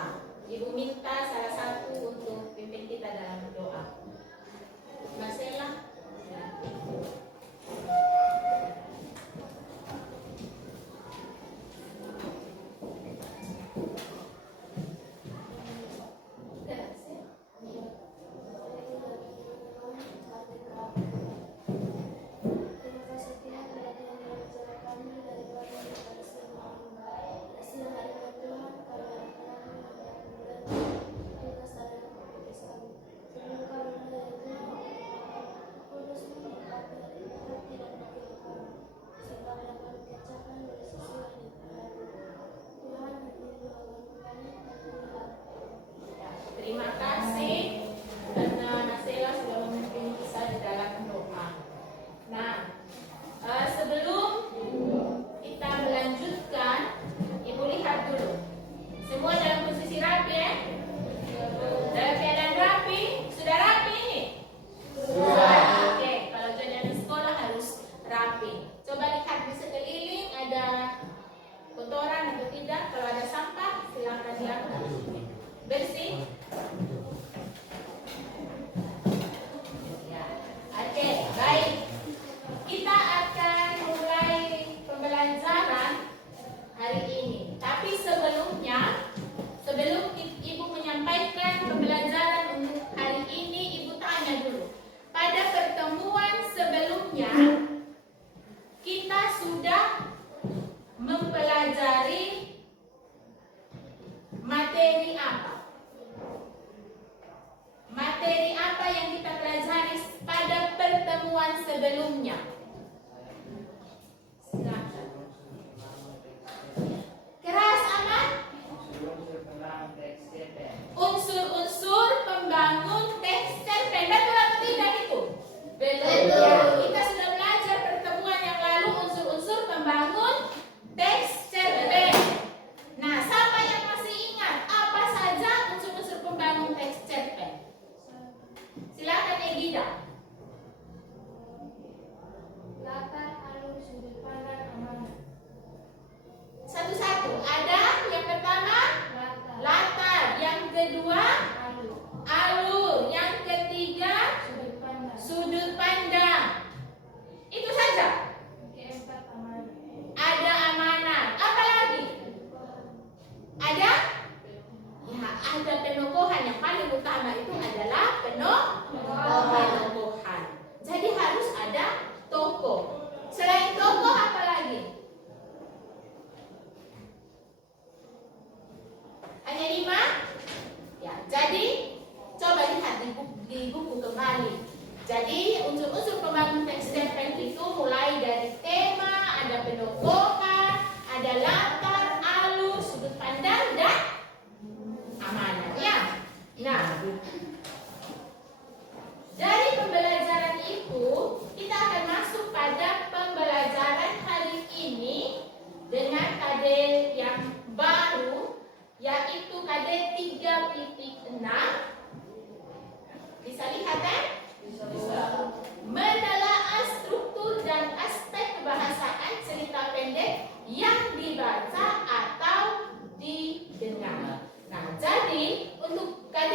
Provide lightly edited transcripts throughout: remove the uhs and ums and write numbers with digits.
doa. Ibu minta salah satu untuk pimpin kita dalam doa. Marcella. Terima kasih karena Marcella sudah memimpin kita di dalam doa. Nah, sebelum kita melanjutkan, Ibu lihat dulu. Semua dalam posisi rapi ya? Dalam keadaan rapi? Sudah rapi ini? Sudah. Oke, kalau jadi di sekolah harus rapi. Coba lihat di sekeliling ada kotoran atau tidak. Kalau ada sampah, silakan diangkat. Bersih. Ya. Oke, baik. Kita akan mulai pembelajaran hari ini. Tapi sebelumnya, sebelum Ibu menyampaikan pembelajaran untuk hari ini, Ibu tanya dulu. Pada pertemuan sebelumnya, kita sudah mempelajari materi apa? Materi apa yang kita pelajari pada pertemuan sebelumnya? Silakan. Keras aman? Unsur-unsur pembangun teks cerpen. Betul atau tidak itu? Betul. Ya, kita sudah belajar pertemuan yang lalu unsur-unsur pembangun teks cerpen. Nah, siapa yang masih ingat apa saja unsur-unsur pembangun teks cerpen? Silakan Egida. Latar, alur, sudut pandang, amanat. Satu-satu. Ada yang pertama latar, yang kedua alur, yang ketiga sudut pandang. Itu saja. Keempat, amanat. Ada amanat. Apa lagi? Ada? Ya, ada penokohan. Yang paling utama itu adalah penokohan. Jadi harus ada tokoh. Selain tokoh apa lagi? Hanya 5? Ya, jadi coba lihat di buku kembali. Jadi unsur-unsur pembangun teks cerpen itu mulai dari tema, ada penokohan, ada latar, alur, sudut pandang, dan amanat. Ya. Nah, dari pembelajaran itu kita akan masuk pada pembelajaran hari ini dengan KD yang baru, yaitu KD 3.6. Bisa lihat kan? Bisa. Menelaah struktur dan aspek kebahasaan cerita pendek yang dibaca atau didengar. Nah, jadi untuk KD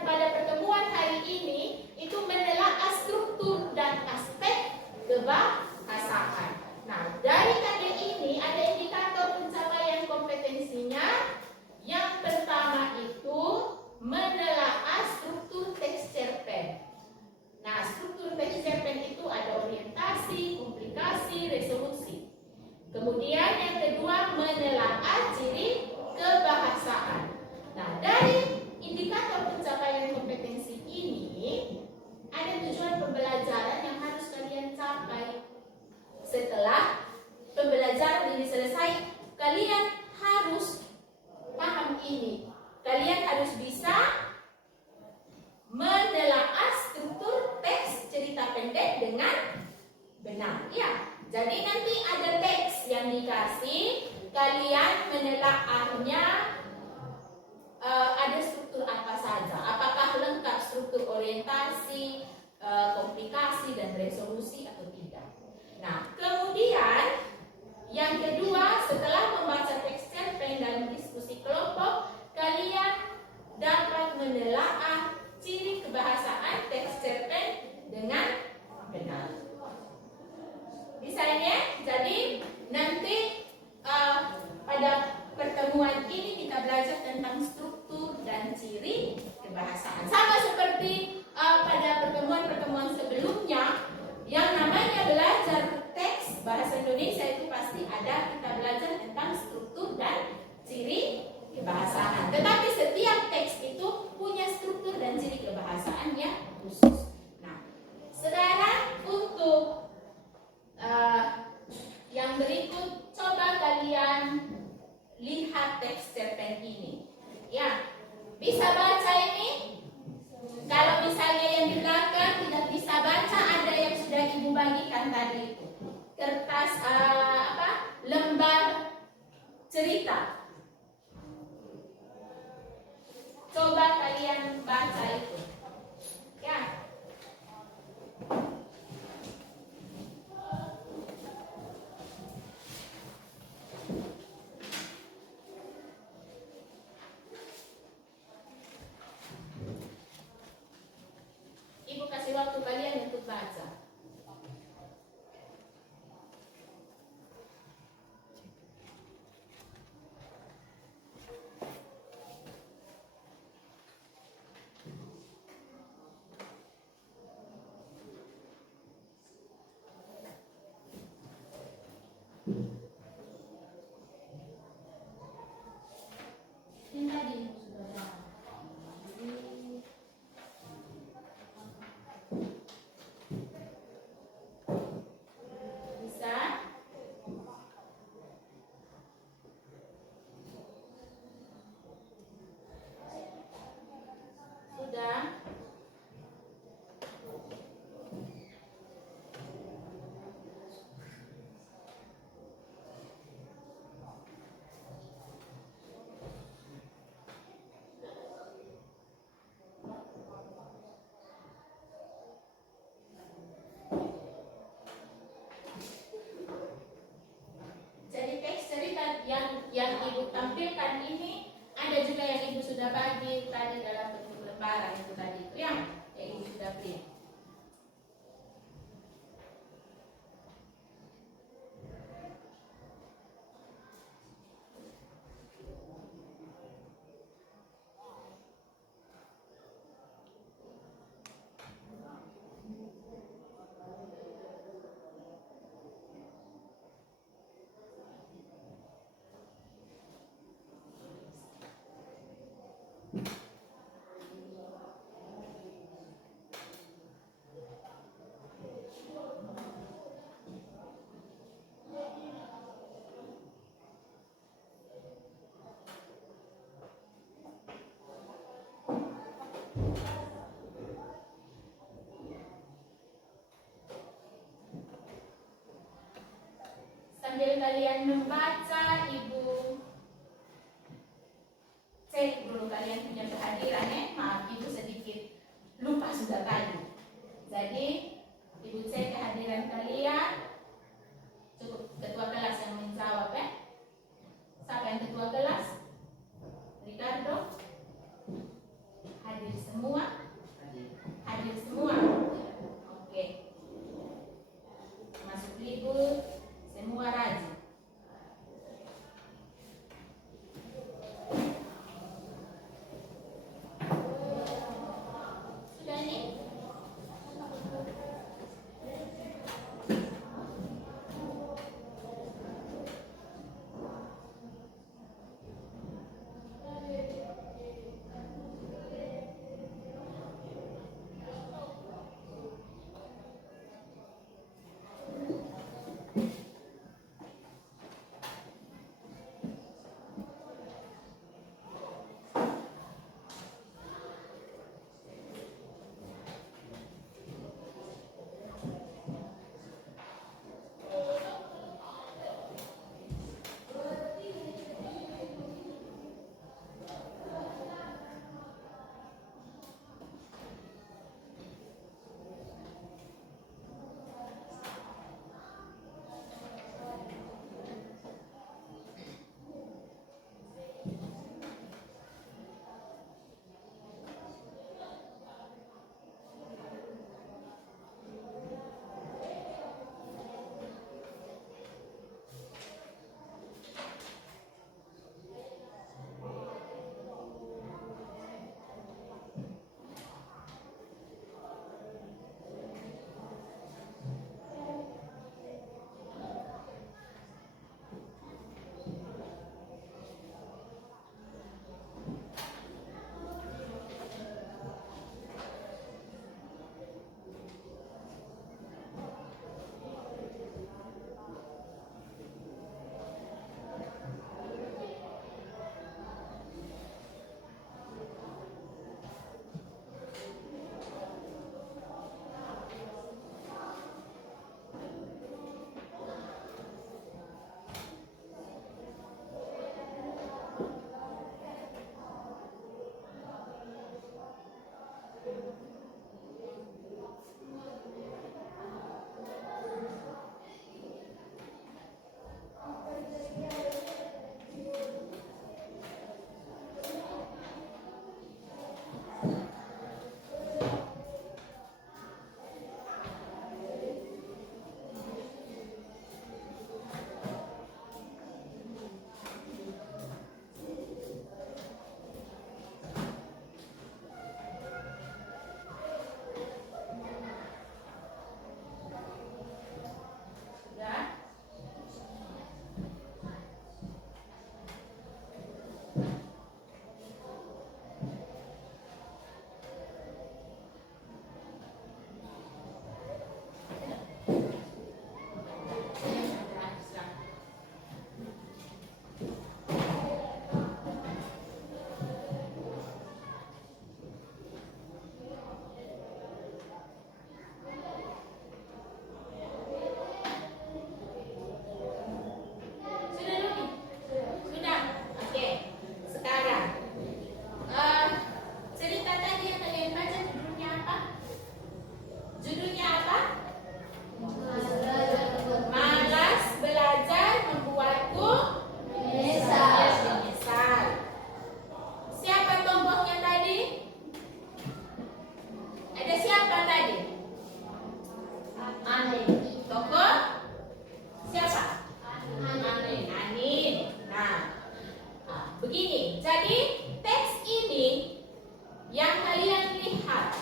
pada pertemuan hari ini itu menelaah struktur dan aspek kebahasaan. Nah, dari KD ini ada indikator pencapaian kompetensinya. Yang pertama itu menelaah struktur teks cerpen. Nah, struktur teks cerpen itu ada orientasi, komplikasi, resolusi. Kemudian yang kedua menelaah ciri kebahasaan. Nah, dari indikator pencapaian kompetensi ini ada tujuan pembelajaran yang harus kalian capai. Setelah pembelajaran ini selesai, kalian harus paham ini. Kalian harus bisa menelaah struktur teks cerita pendek dengan benar. Ya, jadi nanti ada teks yang dikasih, kalian menelaahnya ada struktur apa saja. Apakah lengkap struktur orientasi, komplikasi, dan resolusi atau tidak. Nah, kemudian yang kedua, setelah membaca teks cerpen dalam diskusi kelompok, kalian pertemuan ini kita belajar tentang struktur dan ciri kebahasaan. Sama seperti pada pertemuan-pertemuan sebelumnya, yang namanya belajar teks bahasa Indonesia itu pasti ada kita belajar tentang struktur dan ciri kebahasaan. Tetapi setiap teks itu punya struktur dan ciri kebahasaan yang khusus. Nah, sekarang untuk yang berikut, coba kalian lihat teks cerpen ini. Ya, bisa baca ini? Kalau misalnya yang di belakang tidak bisa baca, ada yang sudah ibu bagikan tadi itu. Kertas lembar cerita. Coba kalian baca itu. Ya. Ibu kasih waktu kalian untuk baca. Ini tadi sudah ada. Bisa? Sudah? Jadi teks cerita yang ibu tampilkan ini ada juga yang ibu sudah bagi tadi dalam bentuk lembaran itu tadi itu yang ibu sudah print. Sambil kalian membaca, ibu cek dulu kalian punya kehadiran ya. Maaf, ibu sedikit lupa sudah tadi. Jadi ibu cek kehadiran kalian. Cukup ketua kelas yang menjawab ya. Siapa yang ketua kelas? Ricardo? Hadir semua? Hadir semua. Oke. Masuk libur. Semua rajin. Sudah ini? Begini, jadi teks ini yang kalian lihat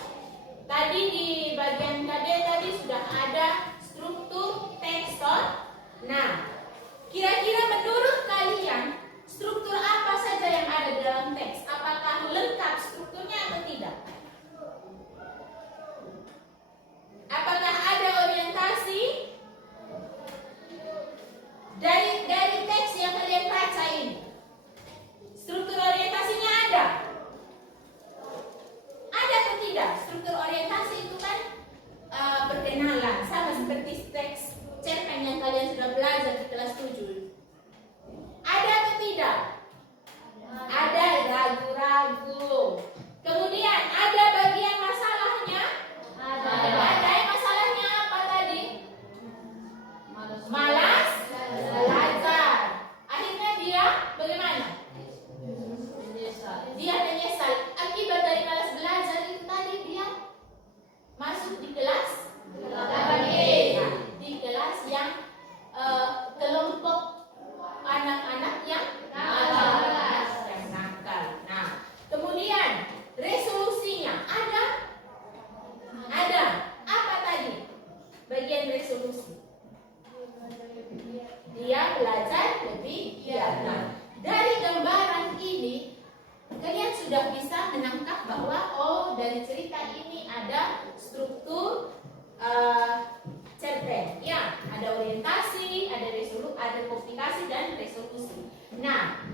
tadi di bagian KB tadi sudah ada struktur teks. Nah, kira-kira menurut kalian struktur apa saja yang ada dalam teks? Apakah lengkap strukturnya atau tidak? Apakah ada orientasi dari teks yang kalian baca ini? Struktur orientasinya ada? Ada atau tidak? Struktur orientasi itu kan perkenalan, sama seperti teks cerpen yang kalian sudah belajar di kelas 7. Ada atau tidak? Ada, ragu-ragu. Kemudian ada bagian masalahnya? Ada. Masalahnya apa tadi? Malas belajar. Akhirnya dia bagaimana? Dia menyesal. Akibat dari malas belajar itu tadi dia masuk di kelas 8E. Di kelas yang kelompok anak-anak yang nakal. Nah, kemudian resolusinya ada. Apa tadi? Bagian resolusi. Dia belajar lebih giat. Nah, dari gambaran ini kalian sudah bisa menangkap bahwa dari cerita ini ada struktur cerpen. Ya, ada orientasi, ada resolusi, ada komplikasi dan resolusi. Nah,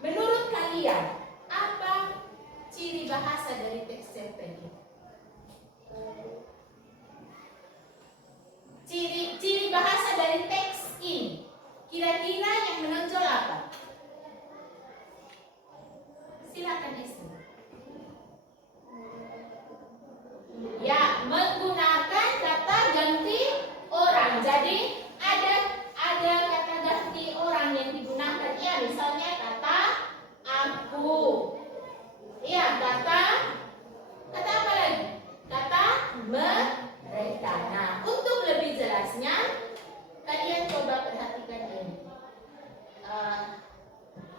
menurut kalian apa ciri bahasa dari teks cerpen ini? Ciri bahasa dari teks ini kira-kira yang menonjol apa? Silakan Esti. Ya, menggunakan kata ganti orang. Jadi ada kata ganti orang yang digunakan. Ya, misalnya kata aku. Iya, kata apa lagi? Kata mereka. Nah, untuk lebih jelasnya kalian coba perhatikan ini.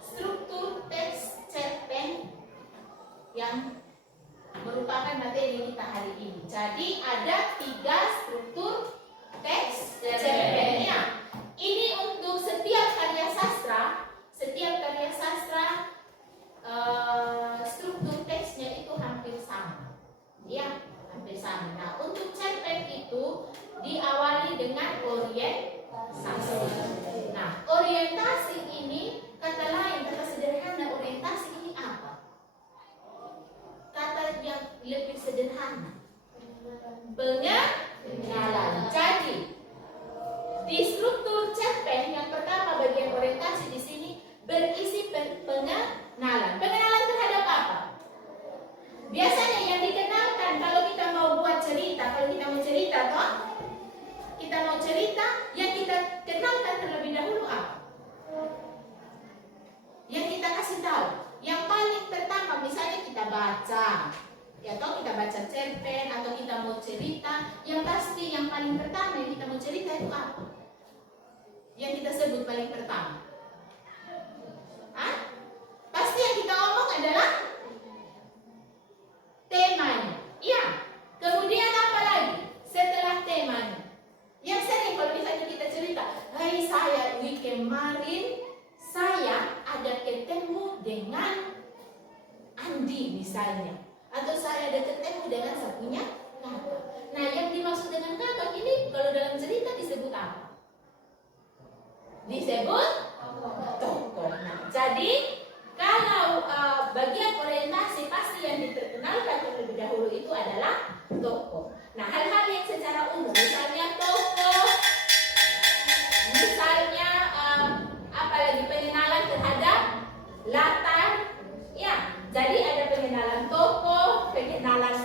Struktur teks cerpen yang merupakan materi kita hari ini. Jadi ada 3 struktur teks cerpennya. Ini untuk setiap karya sastra. Struktur teksnya itu hampir sama. Ya, hampir sama. Nah, untuk cerpen itu diawali dengan orientasi. Nah, orientasi ini kata lain, kata sederhana orientasi ini apa? Kata yang lebih sederhana, pengenalan. Jadi di struktur cerpen yang pertama bagian orientasi di sini berisi pengenalan. Pengenalan terhadap apa? Biasanya yang dikenalkan kalau kita mau buat cerita, kalau kita mau cerita toh, yang kita kenalkan terlebih dahulu apa? Yang kita kasih tahu, yang paling pertama misalnya kita baca, ya toh kita baca cerpen atau kita mau cerita, yang pasti yang paling pertama yang kita mau cerita itu apa? Yang kita sebut paling pertama. Pasti yang kita omong adalah temanya. Iya. Kemudian apa lagi? Setelah temanya. Yang sering kalau misalnya kita cerita, "Hai saya weekend kemarin saya ada ketemu dengan Andi misalnya, atau saya ada ketemu dengan satunya kakak." Nah, yang dimaksud dengan kakak ini kalau dalam cerita disebut apa? Disebut tokoh. Nah, jadi kalau bagian orientasi pasti yang diperkenalkan terlebih dahulu itu adalah tokoh. Nah, hal-hal yang secara umum, misalnya tokoh, misalnya apalagi pengenalan terhadap latar, ya. Jadi ada pengenalan tokoh, pengenalan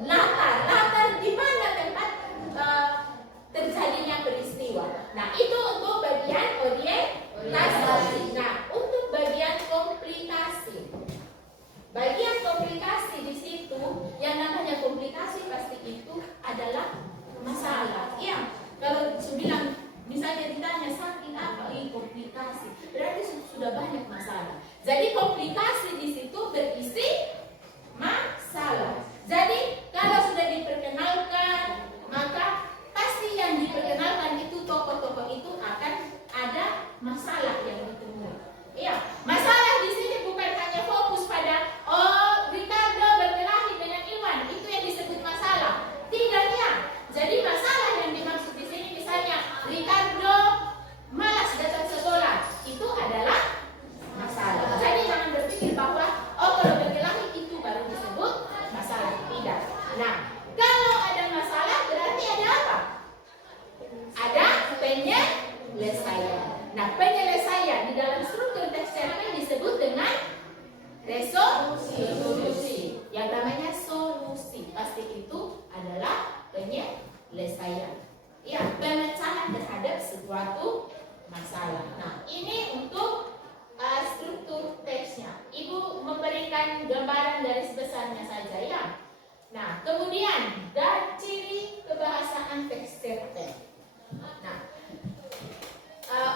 latar di mana tempat terjadinya peristiwa. Nah, itu untuk bagian orientasi. Nah, untuk bagian komplikasi. Bagian komplikasi di situ yang namanya komplikasi pasti itu adalah masalah. Nah, kemudian dari ciri kebahasaan teks cerpen. Nah,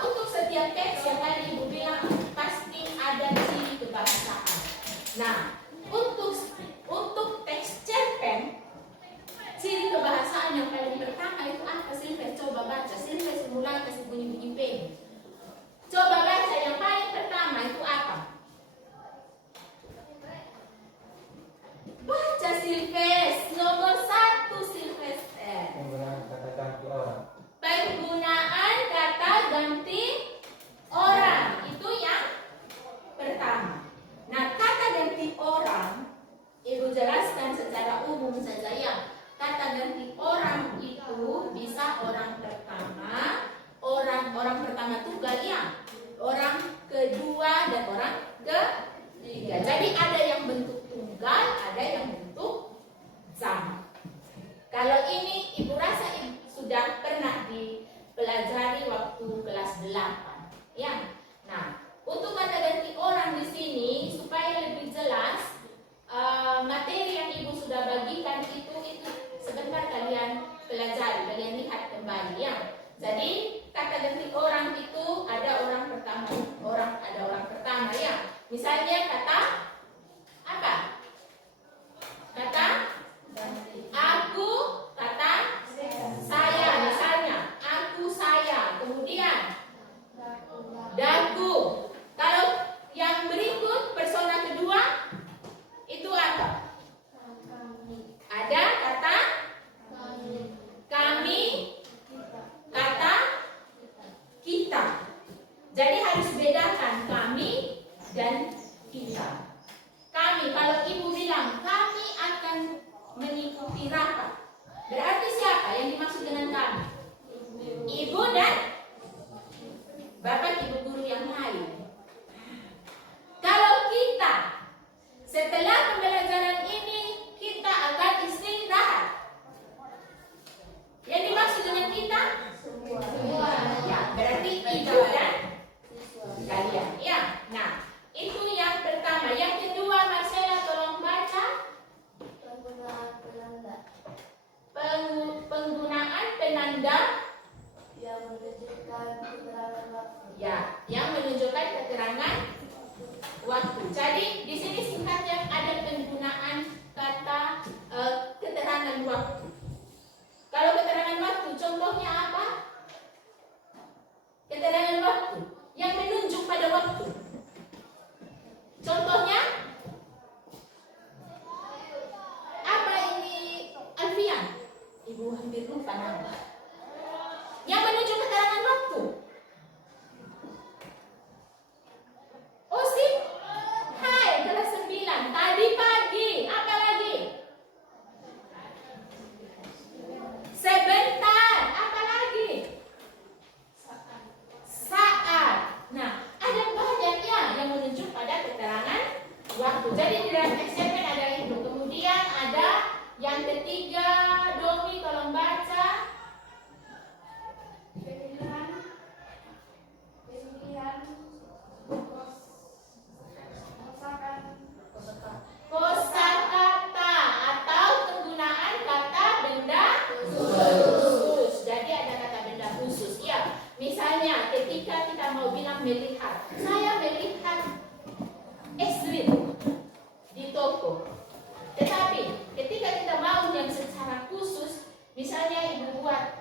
untuk setiap teks yang tadi Ibu bilang pasti ada ciri kebahasaan. Nah, untuk teks cerpen, ciri kebahasaan yang paling pertama itu apa? Silves, coba baca. Silves mulai kasih bunyi-bunyi pen. Coba baca yang paling pertama itu apa? Baca Silves, nomor 1 Silves. Penggunaan kata ganti orang. Penggunaan kata ganti orang itu yang pertama. Nah, kata ganti orang Ibu jelaskan secara umum saja ya. Kata ganti orang itu bisa orang pertama, orang pertama tunggal ya, orang kedua dan orang ketiga. Jadi ada yang bentuk tunggal, ada yang bentuk jamak. Kalau ini Ibu rasa Ibu sudah pernah dipelajari waktu kelas 8, ya. Nah, untuk kata ganti orang di sini supaya lebih jelas, materi yang Ibu sudah bagikan itu sebentar kalian pelajari, kalian lihat kembali ya. Jadi kata ganti orang itu ada orang pertama ya. Misalnya kata apa? Kata aku, kata saya, misalnya aku saya. Kemudian dagu. Kalau yang berikut persona kedua itu apa? Ada kata kami, kata kita. Jadi harus bedakan kami dan kita. Kami, kalau Ibu bilang kami akan mengikuti rapat, berarti siapa yang dimaksud dengan kami? Ibu dan Bapak Ibu guru yang lain. Kalau kita, setelah pembelajaran ini kita akan istirahat. Yang dimaksud dengan kita? Semua. Ya, berarti Ibu dan kalian. Ya, nah itu yang pertama. Yang kedua, Marcella tolong baca. Penggunaan penanda yang menunjukkan keterangan waktu. Ya, yang menunjukkan keterangan waktu. Jadi di sini singkatnya ada penggunaan kata keterangan waktu. Kalau keterangan waktu, contohnya apa? Keterangan waktu yang menunjuk pada waktu. Contohnya apa ini, Alfian? Ibu hampir lupa nama. Yang menunjuk keterangan waktu. Oh sih, hai kelas 9 tadi pagi, apa lagi? Sebentar, apa lagi? Saat. Nah, ada banyak ya yang menunjuk pada keterangan waktu. Jadi di dalam teks cerpen ada itu. Kemudian ada yang ketiga, Domi tolong baca. Kosakata atau penggunaan kata benda khusus. Jadi ada kata benda khusus ya. Misalnya ketika kita mau bilang melihat, saya melihat es-krim di toko. Tetapi ketika kita mau yang secara khusus, misalnya Ibu buat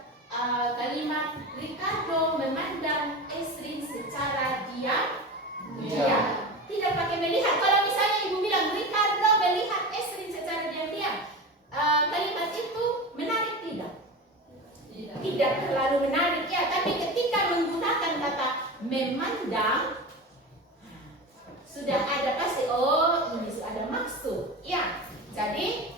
kalimat Ricardo memandang es-krim secara diam. Tidak pakai melihat. Kalau misalnya Ibu bilang Ricardo melihat es-krim secara diam-diam, kalimat itu menarik tidak? Tidak terlalu menarik ya. Tapi ketika menggunakan kata memandang, sudah ada pasti, oh ini sudah ada maksud ya. Jadi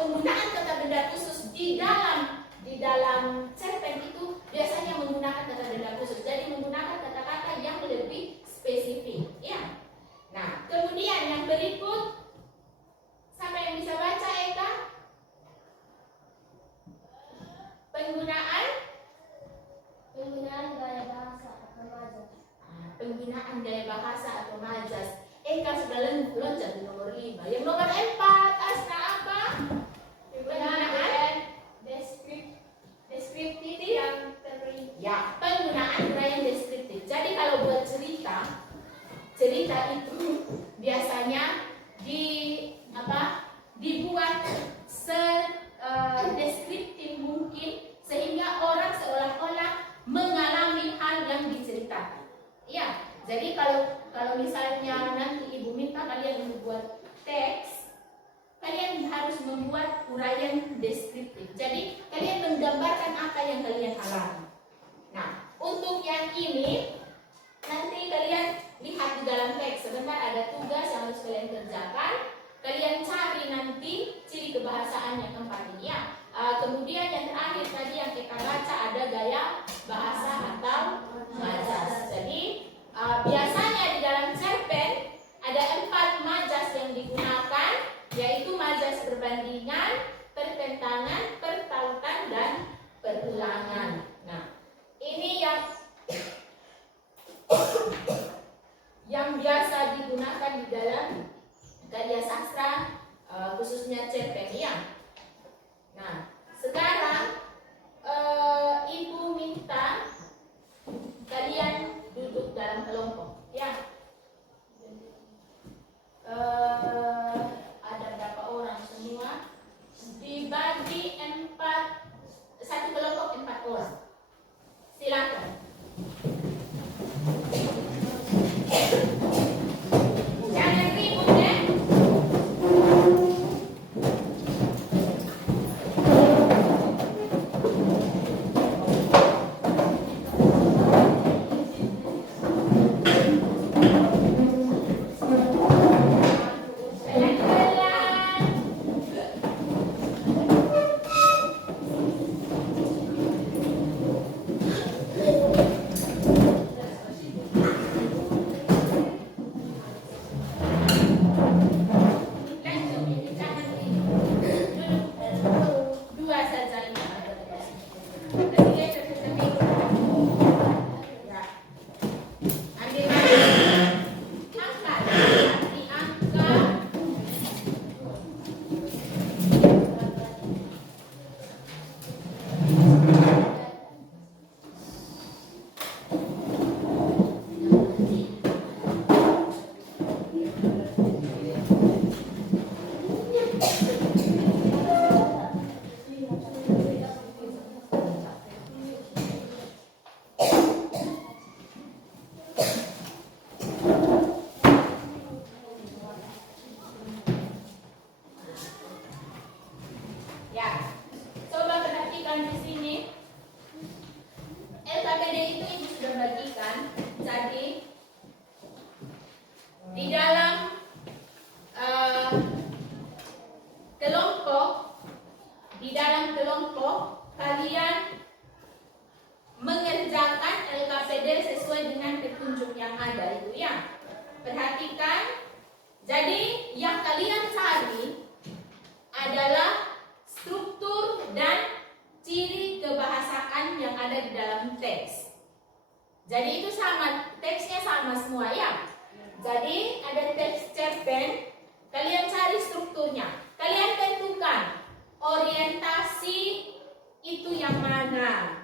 penggunaan kata benda khusus di dalam cerpen itu biasanya menggunakan kata benda khusus. Jadi menggunakan kata-kata yang lebih spesifik ya. Nah, kemudian yang berikut, siapa yang bisa baca Eka? Penggunaan gaya bahasa atau majas. Penggunaan gaya bahasa atau majas. Eka sudah loncat di nomor 5. Yang nomor 4, Asna apa? cerita itu biasanya dibuat deskriptif mungkin sehingga orang seolah-olah mengalami hal yang diceritakan. Ya, jadi kalau misalnya nanti ibu minta kalian membuat teks, kalian harus membuat uraian deskriptif. Jadi kalian menggambarkan apa yang kalian alami. Nah, untuk yang ini nanti kalian lihat di dalam teks. Sebentar ada tugas yang harus kalian kerjakan. Kalian cari nanti ciri kebahasaan yang keempat ini ya. Kemudian yang terakhir tadi yang kita baca ada gaya bahasa atau majas. Jadi biasanya di dalam cerpen ada 4 majas yang digunakan, yaitu majas perbandingan, pertentangan, pertautan, dan perulangan. Nah, ini yang biasa digunakan di dalam karya sastra, khususnya cerpen ya. Nah, sekarang ibu minta kalian duduk dalam kelompok ya. Ada berapa orang semua? Dibagi 4, satu kelompok 4 orang. Silakan. Jangan ribut ya. Jadi itu sama, teksnya sama semua ya. Jadi ada teks cerpen, kalian cari strukturnya. Kalian tentukan orientasi itu yang mana.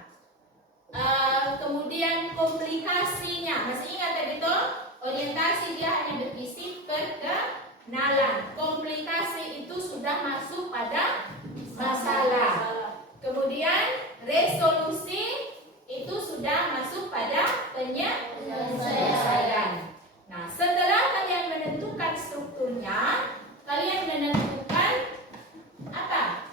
Kemudian komplikasinya, masih ingat tadi itu? Orientasi dia hanya berisi perkenalan. Komplikasi itu sudah masuk pada masalah. Kemudian resolusi itu sudah masuk pada penyelesaian. Nah, setelah kalian menentukan strukturnya, kalian menentukan apa?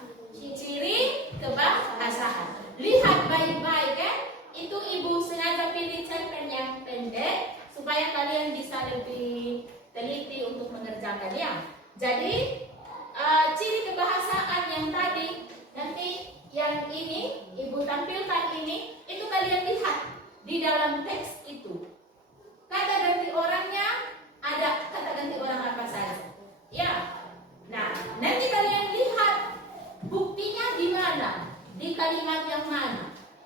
Ciri kebahasaan. Lihat baik-baik ya. Itu ibu sengaja pilih cerpen yang pendek supaya kalian bisa lebih teliti untuk mengerjakannya. Jadi ciri kebahasaan yang tadi, nanti yang ini ibu tampilkan ini, itu kalian lihat di dalam teks itu. Kata ganti orangnya ada kata ganti orang apa saja. Ya. Nah, nanti kalian lihat buktinya di mana, di kalimat yang mana.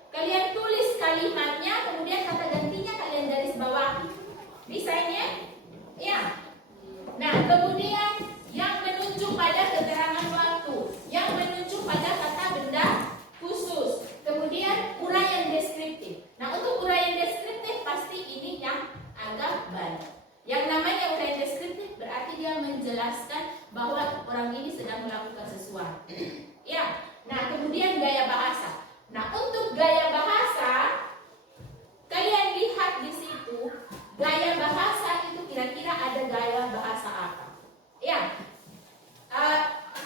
Kalian tulis kalimatnya, kemudian kata gantinya kalian garis bawahi. Bisa ini ya? Ya. Nah, kemudian yang menunjuk pada keterangan waktu, yang menunjuk pada kata benda khusus. Kemudian uraian deskriptif. Nah, untuk uraian deskriptif pasti ini yang agak banyak. Yang namanya dia menjelaskan bahwa orang ini sedang melakukan sesuatu. Ya. Nah, kemudian gaya bahasa. Nah, untuk gaya bahasa, kalian lihat di situ, gaya bahasa itu kira-kira ada gaya bahasa apa? Ya.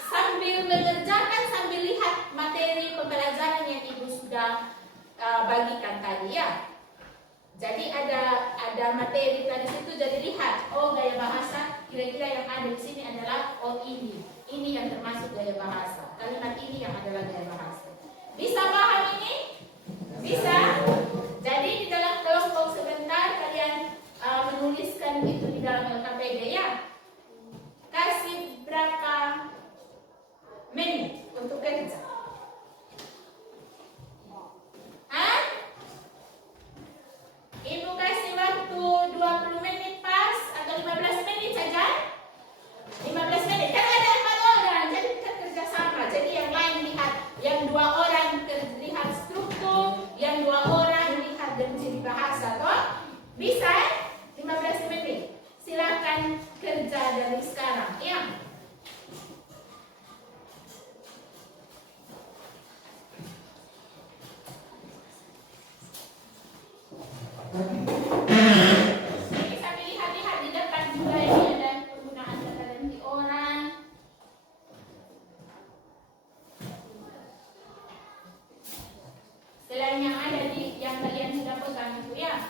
Sambil mengerjakan, sambil lihat materi pembelajaran yang Ibu sudah bagikan tadi ya. Jadi ada materi tadi situ, jadi lihat, oh gaya bahasa kira-kira yang ada di sini adalah oh ini yang termasuk gaya bahasa. Kalimat ini yang adalah gaya bahasa. Bisa paham ini? Bisa. Jadi di dalam kelompok sebentar kalian menuliskan itu di dalam LKPD ya. Kasih berapa menit untuk kerja? Hah? Ibu kasih waktu 20 menit pas atau 15 menit saja? 15 menit. Kan ada 4 orang, jadi kita kerja sama. Jadi yang lain lihat, yang 2 orang lihat struktur, yang 2 orang lihat dari ciri bahasa, toh? Bisa? 15 menit. Silakan kerja dari sekarang, ya. Ini sambil lihat-lihat di depan juga ini ada penggunaan kata ganti orang. Selain yang ada di yang kalian sudah pegang itu ya.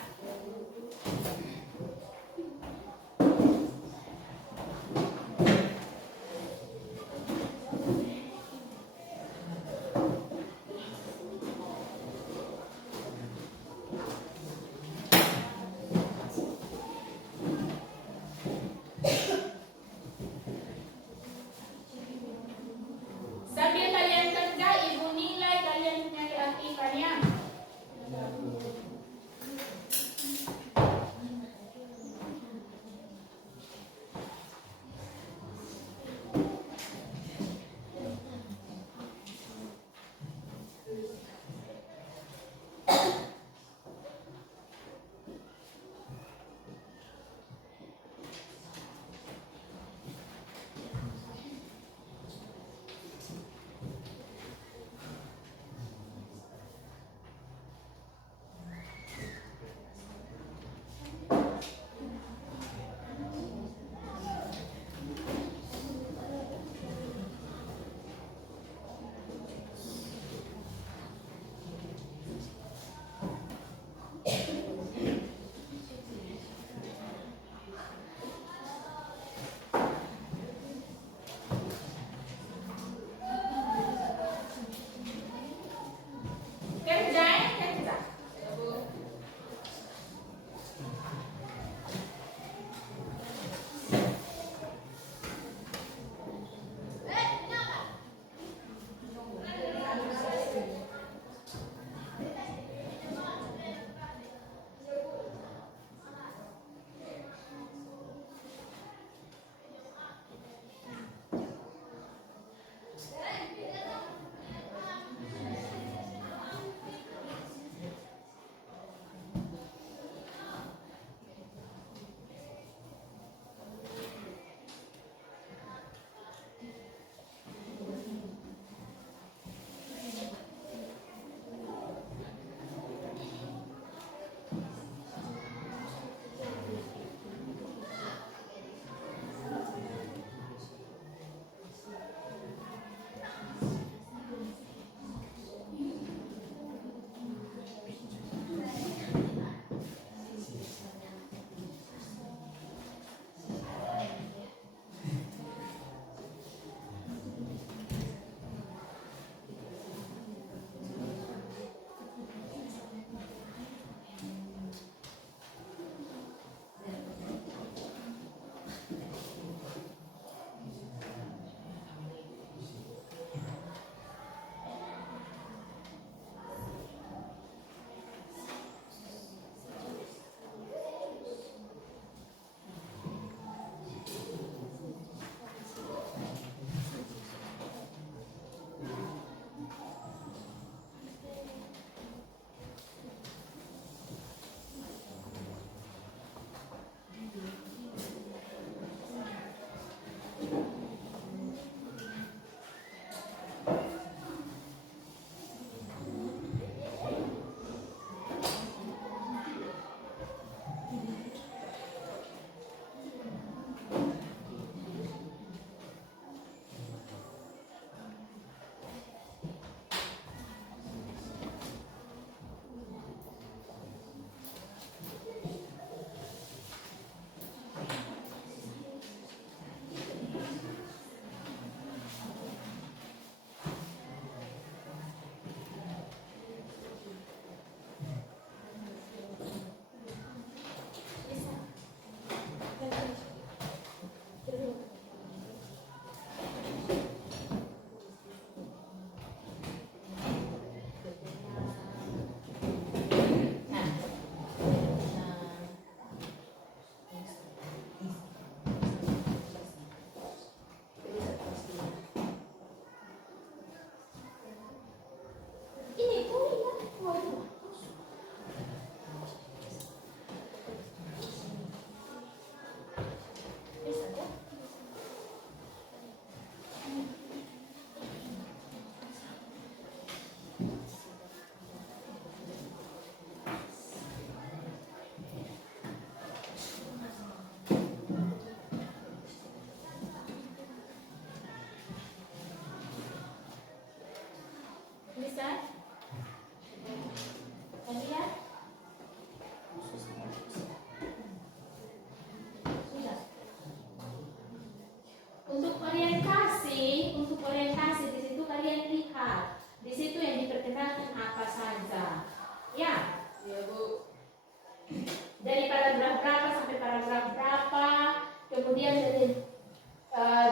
Kemudian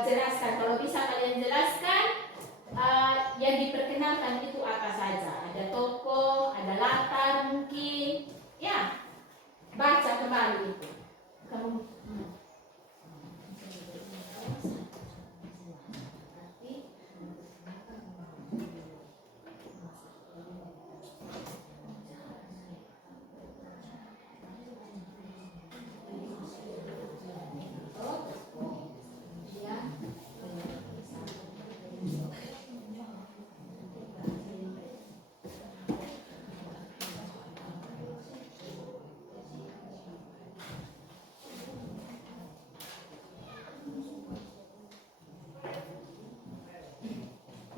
jelaskan, kalau bisa kalian jelaskan yang diperkenalkan itu apa saja. Ada toko, ada latar mungkin, ya. Baca kembali itu. Kamu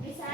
bisa?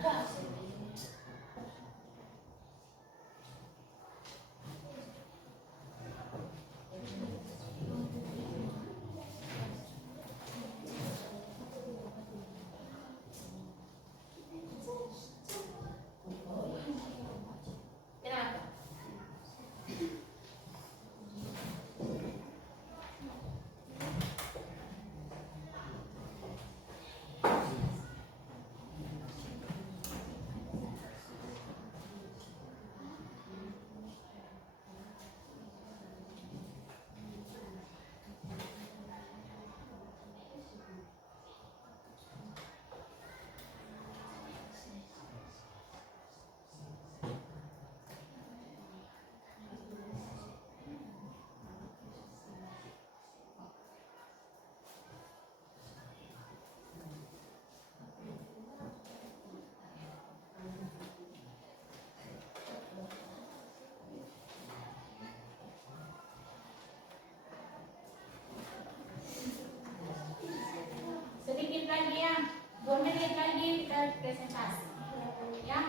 Kenapa? Sedikit lagi ya, 2 menit lagi kita presentasi. Ya.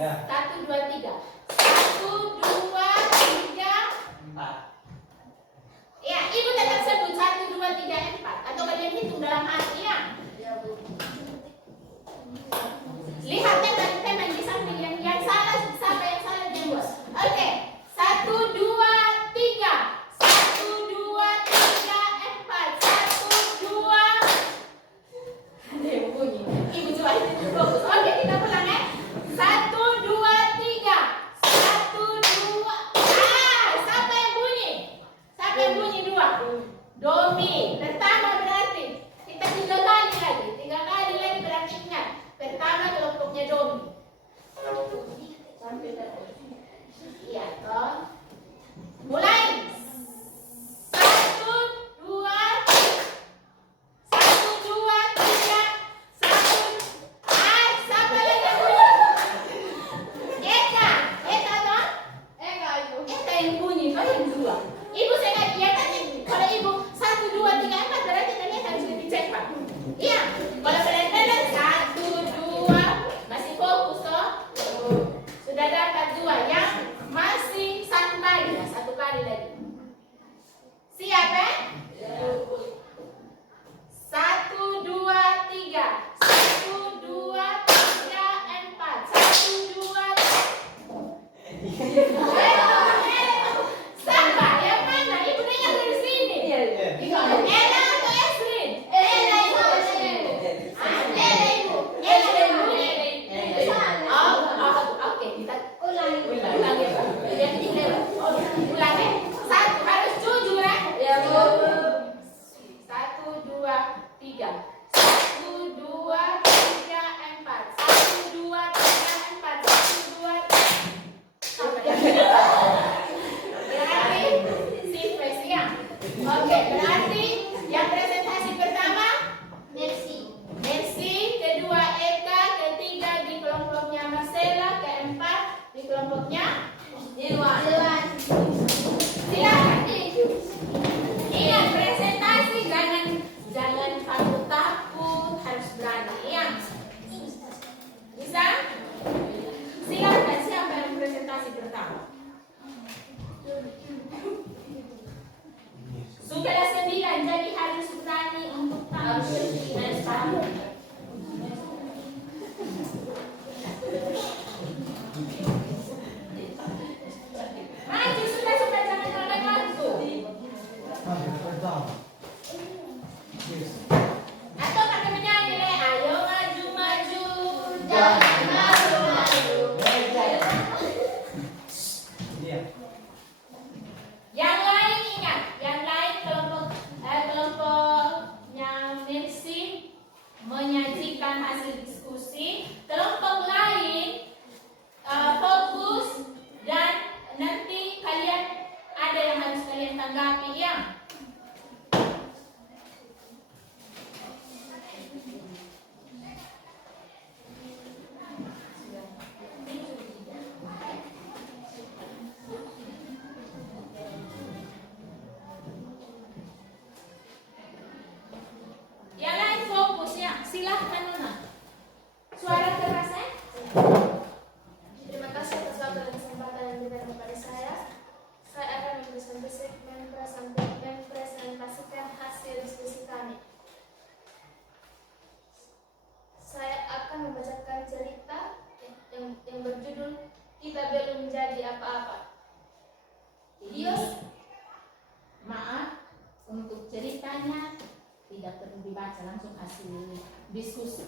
Ya. 1, 2, 3. 1, 2, 3, 4. Pi. Pertama berarti kita 3 kali lagi berarti ingat. Pertama kelompoknya Domi. Sampai terus. Iya, toh. Mulai. 1, 2, 1, 2, 3, 1. Siapa lagi yang bunyi? Eka toh? Eka yang bunyi, kau yang 2. Ibu saya nggak iya kan? Kalau ibu 1, 2, 3, 4 berarti kalian harus lebih cepat. Iya. Kalau kalian 1, 2 masih fokus toh. Sudah dapat 2 yang masih 1 kali ya, 1 kali lagi. Siap eh? 1, 2, 3. 1, 2, 3, 4. 1, 2, 3. Sabar, yang mana? Ibu dengar dari sini. Ella atau Esrin? Ella ibu. Ella ibu. Oke, kita ulang ya. Yang ini lewat. Ulang ya. 1 harus jujur ya. 1, 2, 3. 1, 2, 3, 4. 1, 2, 3, 4. 1, 2, 3. Berarti simple ya. Oke, berarti yang presentasi pertama Mercy, kedua Eka, ketiga di kelompoknya Marcella, keempat di kelompoknya Dilwan. Silakan. Ingat presentasi jangan takut, harus berani ya. Bisa? Silakan, siapa yang presentasi pertama? Sudah 9, jadi harus berani untuk tampil di depan. Maju sudah jangan pakai kartu. Atau pakai menyanyi deh. Ayo maju, jangan malu. Yang lain ingat, yang lain kelompoknya Mercy menyajikan hasil diskusi. Kelompok lain fokus dan nanti kalian ada yang harus kalian tanggapi ya. Yang lain fokus ya. Silahkan Nona. Suara keras ya. Terima kasih atas waktu dan kesempatan yang diberikan kepada saya. Saya akan mempresentasikan hasil diskusi kami. Saya akan membacakan cerita yang berjudul Kita Belum Jadi Apa-apa. Dios, maaf untuk ceritanya tidak perlu dibaca, langsung hasil diskusi.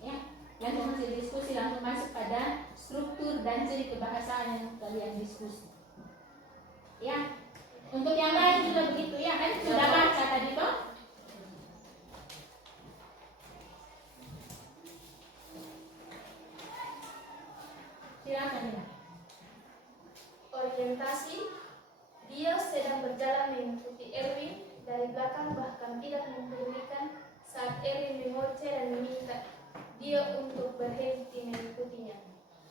Ya, langsung hasil diskusi, langsung masuk pada struktur dan ciri kebahasaan yang kalian diskusi. Ya, untuk yang lain juga begitu ya, kan sudah baca tadi toh? Silakan ya. Orientasi. Dia sedang berjalan mengikuti Erwin dari belakang, bahkan tidak mempedulikan saat Erwin mengoceh dan meminta dia untuk berhenti mengikutinya.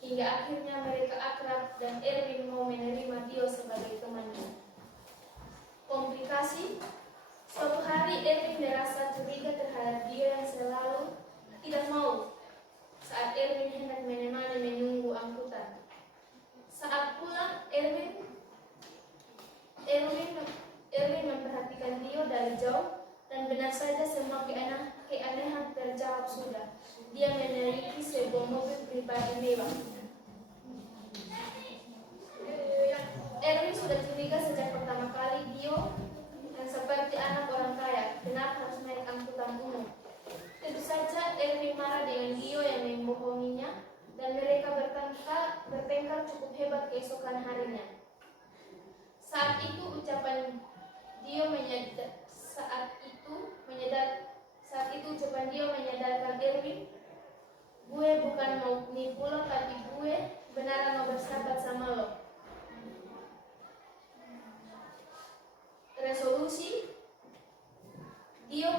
Hingga akhirnya mereka akrab dan Erwin mau menerima Dio sebagai temannya. Komplikasi. Suatu hari Erwin merasa curiga terhadap Dio yang selalu tidak mau saat Erwin hendak menemani menunggu angkutan. Saat pulang, Erwin memperhatikan Dio dari jauh dan benar saja semua keanehan terjawab sudah. Dia memiliki sebuah mobil pribadi mewah. Erwin sudah curiga sejak pertama kali Dio yang seperti anak orang kaya, kenapa harus naik angkutan umum. Tentu saja Erwin marah dengan Dio yang membohonginya dan mereka bertengkar cukup hebat keesokan harinya. Saat itu gue bukan mau nipu lo, tapi gue beneran mau bersahabat sama lo. Resolusi, Dio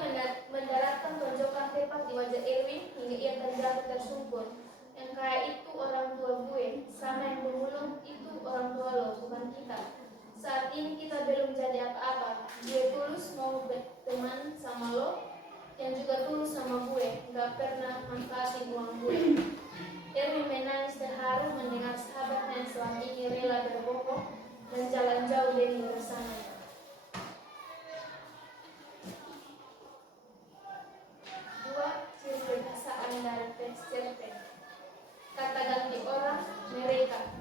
mendaratkan tonjokan tepat di wajah Erwin hingga ia terjatuh tersungkur. Yang kaya itu orang tua gue, sama yang pemulung itu orang tua lo, bukan kita. Saat ini kita belum jadi apa-apa. Gue tulus mau berteman sama lo, yang juga tulus sama gue, gak pernah manfaatin uang gue. Erwin menangis terharu mendengar sahabatnya yang selama ini rela berbohong dan jalan jauh dari bersamanya. Ciri kebiasaan dari teks cerpen. Kata ganti orang, mereka.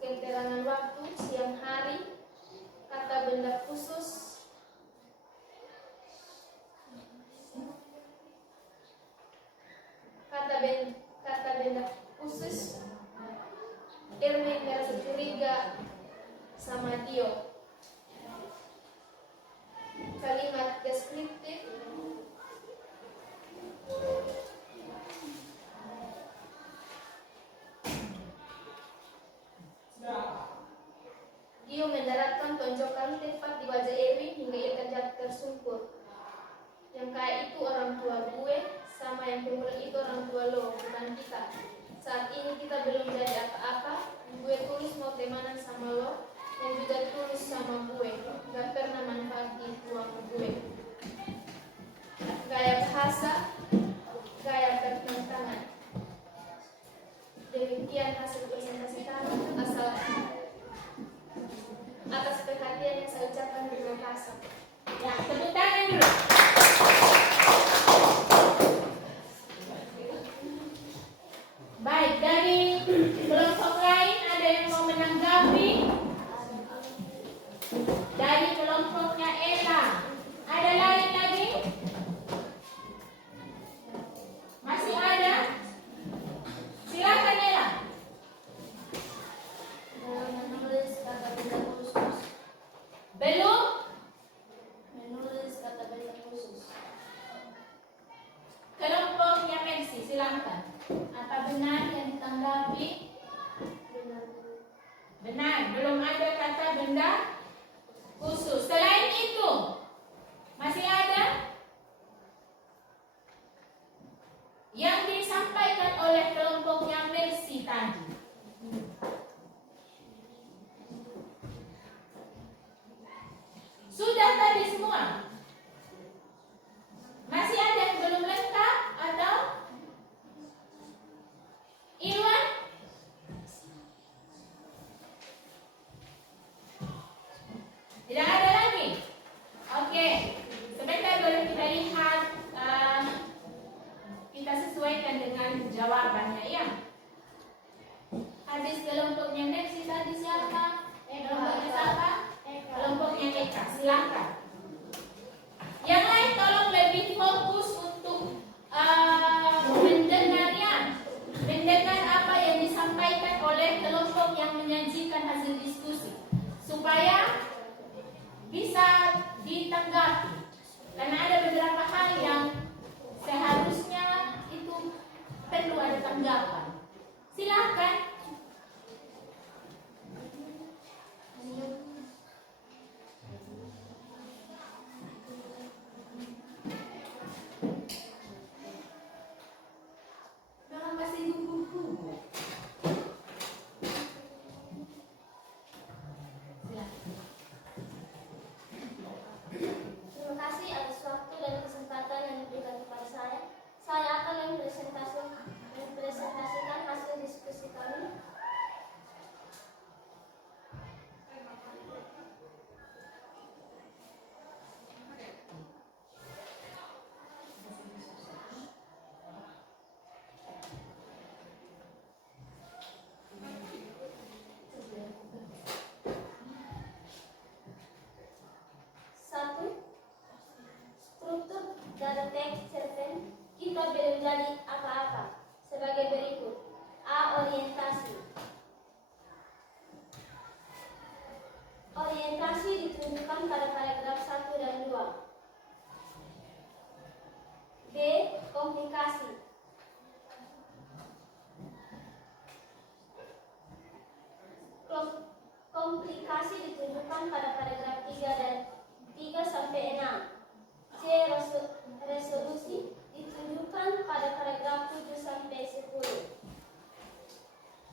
Keterangan waktu, siang hari. Kata benda khusus. Kata benda khusus. Erwin merasa curiga sama Dio. Kalimat deskriptif. Dio mendaratkan tonjokan tepat di wajah Erwin hingga ia terjatuh tersungkur. Yang kaya itu orang tua gue, sama yang pemulung itu orang tua lo, bukan kita. Saat ini kita belum jadi apa-apa. Gue tulus mau temanan sama lo, yang juga tulus sama gue, gak pernah manfaatin uang gue. Gaya bahasa, gaya pertentangan. Demikian hasil presentasi kami. Atas perhatian yang saya ucapkan terima kasih. Ya, tepuk tangan dulu. Baik, dari kelompok lain ada yang mau menanggapi? Dari kelompoknya Ella, ada lain lagi? Masih ada? Silakan Ella. Menulis kata benda khusus. Belum? Menulis kata benda khusus. Kelompoknya Mercy, silakan. Apa benar yang ditanggapi? Benar. Benar, belum ada kata benda khusus. Selain itu, masih ada yang disampaikan oleh kelompoknya Mercy tadi. Sudah tadi semua? Masih ada yang belum lengkap atau? Iwan? Tidak ada lagi? Oke, sebentar boleh kita lihat, kita sesuaikan dengan jawabannya ya. Hadis kelompoknya Mercy tadi siapa? Kelompoknya siapa? Kelompoknya Eka, silakan. Yang lain tolong lebih fokus untuk mendengar apa yang disampaikan oleh kelompok yang menyajikan hasil diskusi supaya bisa ditanggapi. Karena ada beberapa hal yang seharusnya itu perlu ada tanggapan. Silakan. Jangan masih gugup-gugup. Terima kasih atas waktu dan kesempatan yang diberikan kepada saya. Saya akan mempresentasikan hasil diskusi kami. Satu, struktur dari teks cerpen kita belum jadi apa-apa. Sebagai berikut: A. Orientasi. Orientasi ditunjukkan pada paragraf 1 dan 2. B. Komunikasi. Komplikasi ditunjukkan pada paragraf 3 dan 3 sampai 6. C. Resolusi ditunjukkan pada paragraf 7 sampai 10.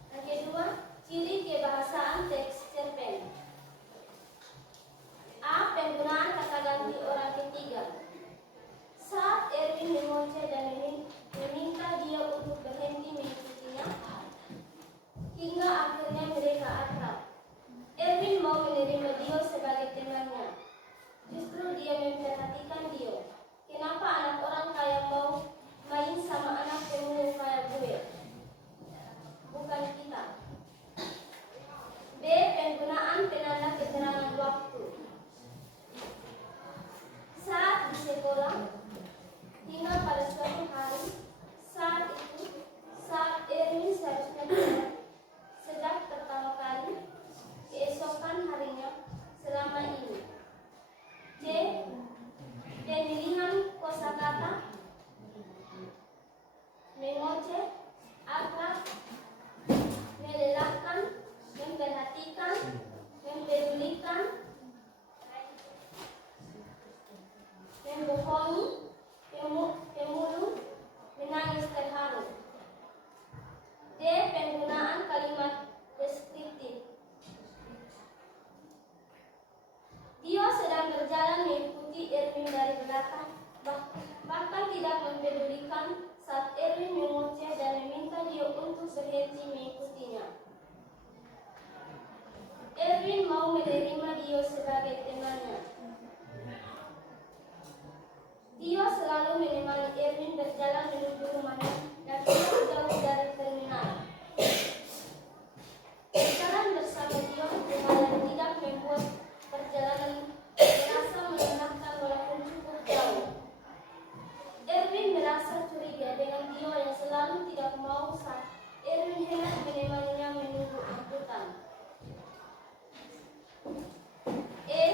Yang kedua, ciri kebahasaan teks cerpen. A. Penggunaan kata ganti orang ketiga. Saat Erwin mengoceh dan meminta dia untuk berhenti mengikutinya, hingga akhirnya mereka akrab. Erwin mau menerima Dio sebagai temannya. Justru dia memperhatikan Dio. Kenapa anak orang kaya mau main sama anak pemulung kayak gue? Bukan kita. B. Penggunaan penanda keterangan waktu. Saat di sekolah, hingga pada suatu hari, saat Erwin seharusnya belajar sejak pertama kali, keesokan harinya, selama ini. C. Pemilihan kosakata, mengoceh, akrab, melelahkan, memperhatikan, mempedulikan, membohongi, pemulung, menangis terharu. D. Penggunaan kalimat deskriptif. Dio sedang berjalan mengikuti Erwin dari belakang, bahkan tidak mempedulikan saat Erwin mengoceh dan meminta Dio untuk berhenti mengikutinya. Erwin mau menerima Dio sebagai temannya. Dio selalu menemani Erwin berjalan menuju rumahnya dan tidak jauh dari terminal. Berjalan bersama Dio dengan tidak membuat perjalanan terasa melelahkan walaupun cukup jauh. Erwin merasa curiga dengan Dio yang selalu tidak mau saat Erwin hendak menemaninya menunggu angkutan. E.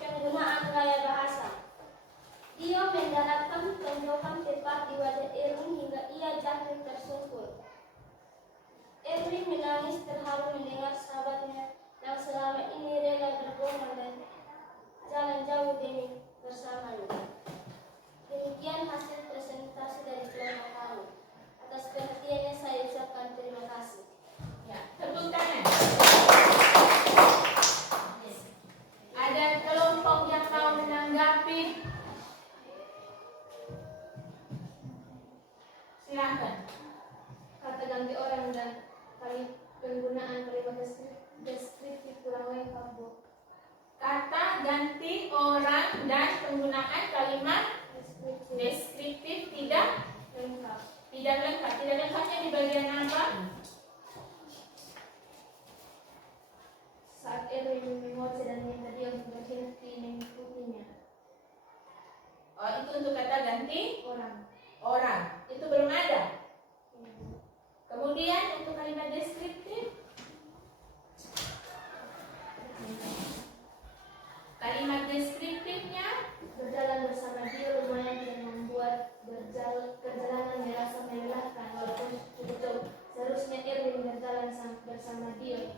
Penggunaan gaya bahasa. Dio mendaratkan tonjokan tepat di wajah Erwin hingga ia jatuh tersungkur. Erwin menangis terharu mendengar sahabatnya yang selama ini rela berbohong dan jalan jauh demi bersamanya. Demikian hasil presentasi dari kelompok kami. Atas perhatiannya saya ucapkan terima kasih. Ya, tepuk tangan. Ada kelompok yang mau menanggapi? Silakan. Kata ganti orang dan penggunaan kalimat deskriptif kurang lengkap, Bu. Kata ganti orang dan penggunaan kalimat deskriptif tidak Lengkap. lengkap. Tidak lengkapnya di bagian apa? Saat Erwin mengoceh dan minta dia untuk berhenti mengikutinya. Oh, itu untuk kata ganti Orang. Itu belum ada. Kemudian untuk kalimat deskriptif, kalimat deskriptifnya Berjalan bersama dia lumayan dan membuat perjalanan merasa melelahkan walaupun cukup jauh. Seharusnya Erwin berjalan bersama dia.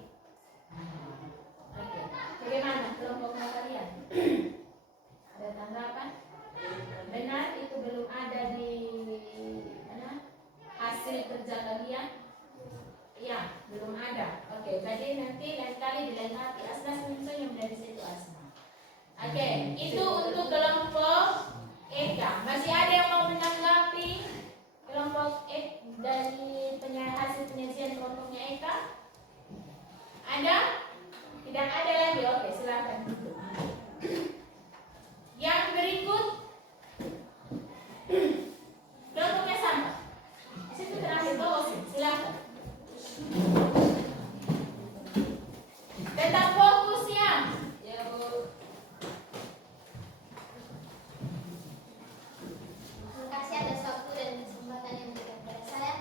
oke. Bagaimana kelompoknya kalian? Ada tanggapan? Benar, itu belum ada di mana? Hasil kerja kalian? Ya, belum ada. Oke, jadi nanti lain kali dilengkapi. Asna senyum dari situ Asna. Oke, itu untuk kelompok Eka. Masih ada yang mau menanggapi kelompok dari hasil penyajian kelompoknya Eka? Ada? Tidak ada lagi. Oke, silakan. Yang berikut kelompoknya sama. Situ terakhir bawah sini. Silakan. Tetap fokus ya. Ya, Bu. Terima kasih atas waktu dan kesempatan yang diberikan kepada saya.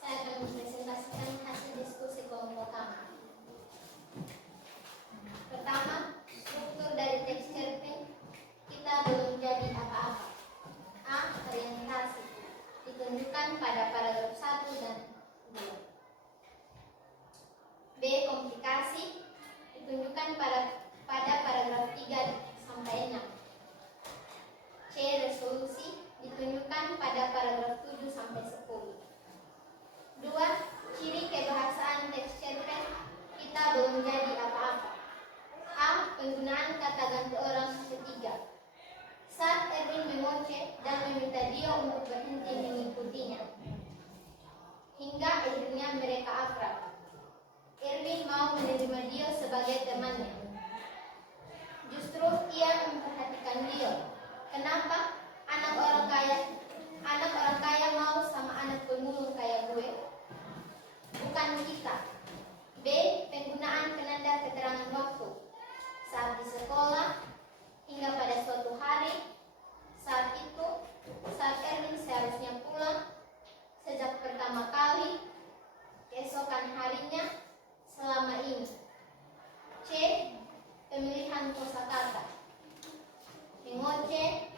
Saya akan mempresentasikan hasil diskusi kelompok kami. penggunaan kata ganti orang ketiga. Saat Erwin mengoceh dan meminta Dio untuk berhenti mengikutinya, hingga akhirnya mereka akrab. Erwin mau menerima Dio sebagai temannya. Justru ia memperhatikan Dio. Kenapa anak orang kaya mau sama anak pemulung kayak gue? Bukan kita. B. Penggunaan penanda keterangan waktu. Saat di sekolah, hingga pada suatu hari, saat Erwin seharusnya pulang, sejak pertama kali, keesokan harinya, selama ini. C. Pemilihan kosakata. Mengoceh,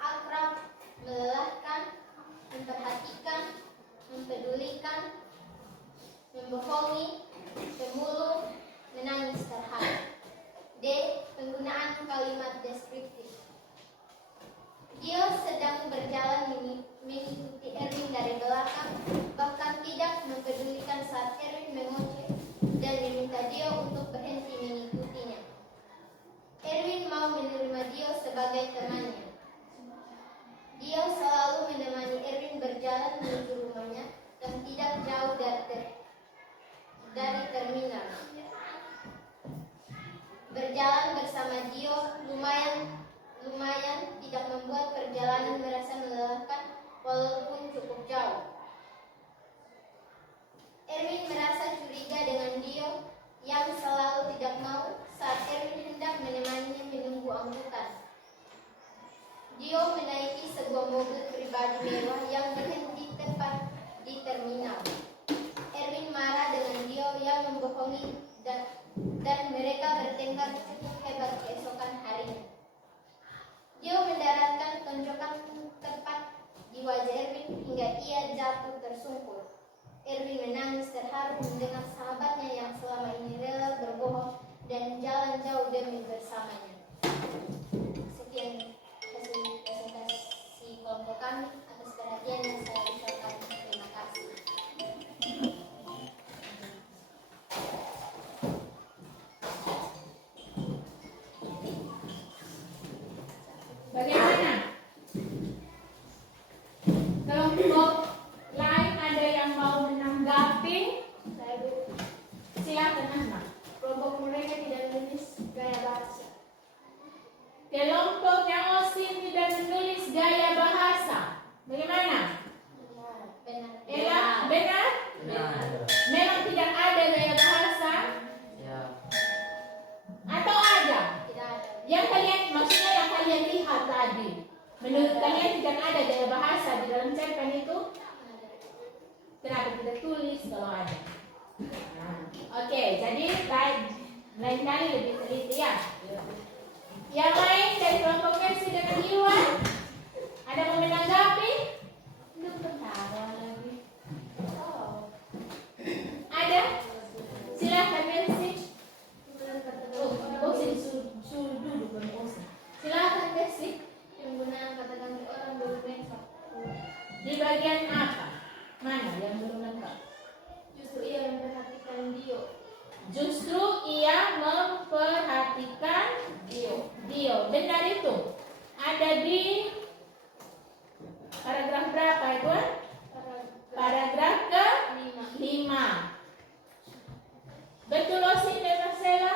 akrab, melelahkan, memperhatikan, mempedulikan, membohongi, pemulung, menangis terharu. D. Penggunaan kalimat deskriptif. Dio sedang berjalan mengikuti Erwin dari belakang, bahkan tidak mempedulikan saat Erwin mengoceh dan meminta Dio untuk berhenti mengikutinya. Erwin mau menerima Dio sebagai temannya. Dio selalu menemani Erwin berjalan menuju rumahnya dan tidak jauh dari terminal. Berjalan bersama Dio lumayan tidak membuat perjalanan merasa melelahkan walaupun cukup jauh. Erwin merasa curiga dengan Dio yang selalu tidak mau saat Erwin hendak menemaninya menunggu angkutan. Dio menaiki sebuah mobil pribadi mewah yang berhenti tepat di terminal. Erwin marah dengan Dio yang membohongi dan mereka bertengkar cukup hebat keesokan harinya. Dio mendaratkan tonjokan tepat di wajah Erwin hingga ia jatuh tersungkur. Erwin menangis terharu mendengar sahabatnya yang selama ini rela berbohong dan jalan jauh demi bersamanya. Sekian hasil presentasi kelompok kami. Atas perhatian yang saya ucapkan terima kasih. Bagaimana? Kelompok lain ada yang mau menanggapi? Silakan anak. Kelompok mereka tidak menulis gaya bahasa. Kelompok yang Osin tidak menulis gaya bahasa. Bagaimana? Benar. Ella, benar? Benar. Memang tidak ada gaya bahasa? Ya. Atau ada? Tidak ada. Yang kalian, maksudnya yang kalian lihat tadi, menurut kalian tidak ada gaya bahasa di dalam cerpen itu? Kenapa tidak tulis kalau ada? Nah, oke, jadi lain kali lebih teliti ya. Yang lain dari kelompok Mercy dengan Iwan, ada mau menanggapi? Belum tertawa lagi. Oh. Ada? Silakan Mercy. Oh, suruh duduk Bang Osi. Silakan Mercy. Penggunaan kata ganti orang belum lengkap. Di bagian apa? Mana yang belum lengkap? Justru ia memperhatikan Dio. Justru ia memperhatikan Dio. Benar itu. Ada di paragraf berapa itu? Paragraf ke-5. Betul Osin dan Marcella?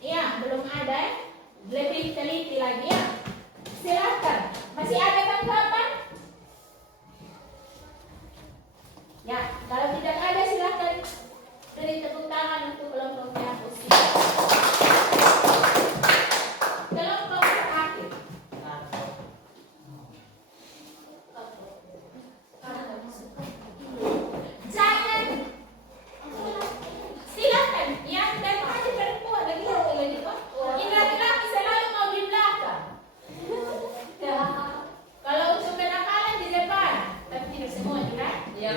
Iya, belum ada. Lebih teliti lagi ya. Silakan. Masih ada tanggapan? Ya, kalau tidak ada silakan beri tepuk tangan untuk kelompoknya Osin. Kelompok terakhir. Jangan. Silakan. Yang dari tadi perempuan lagi Pak. Ini laki-laki selalu mau di belakang. Kalau untuk kenakalan di depan, tapi tidak semua juga. Ya.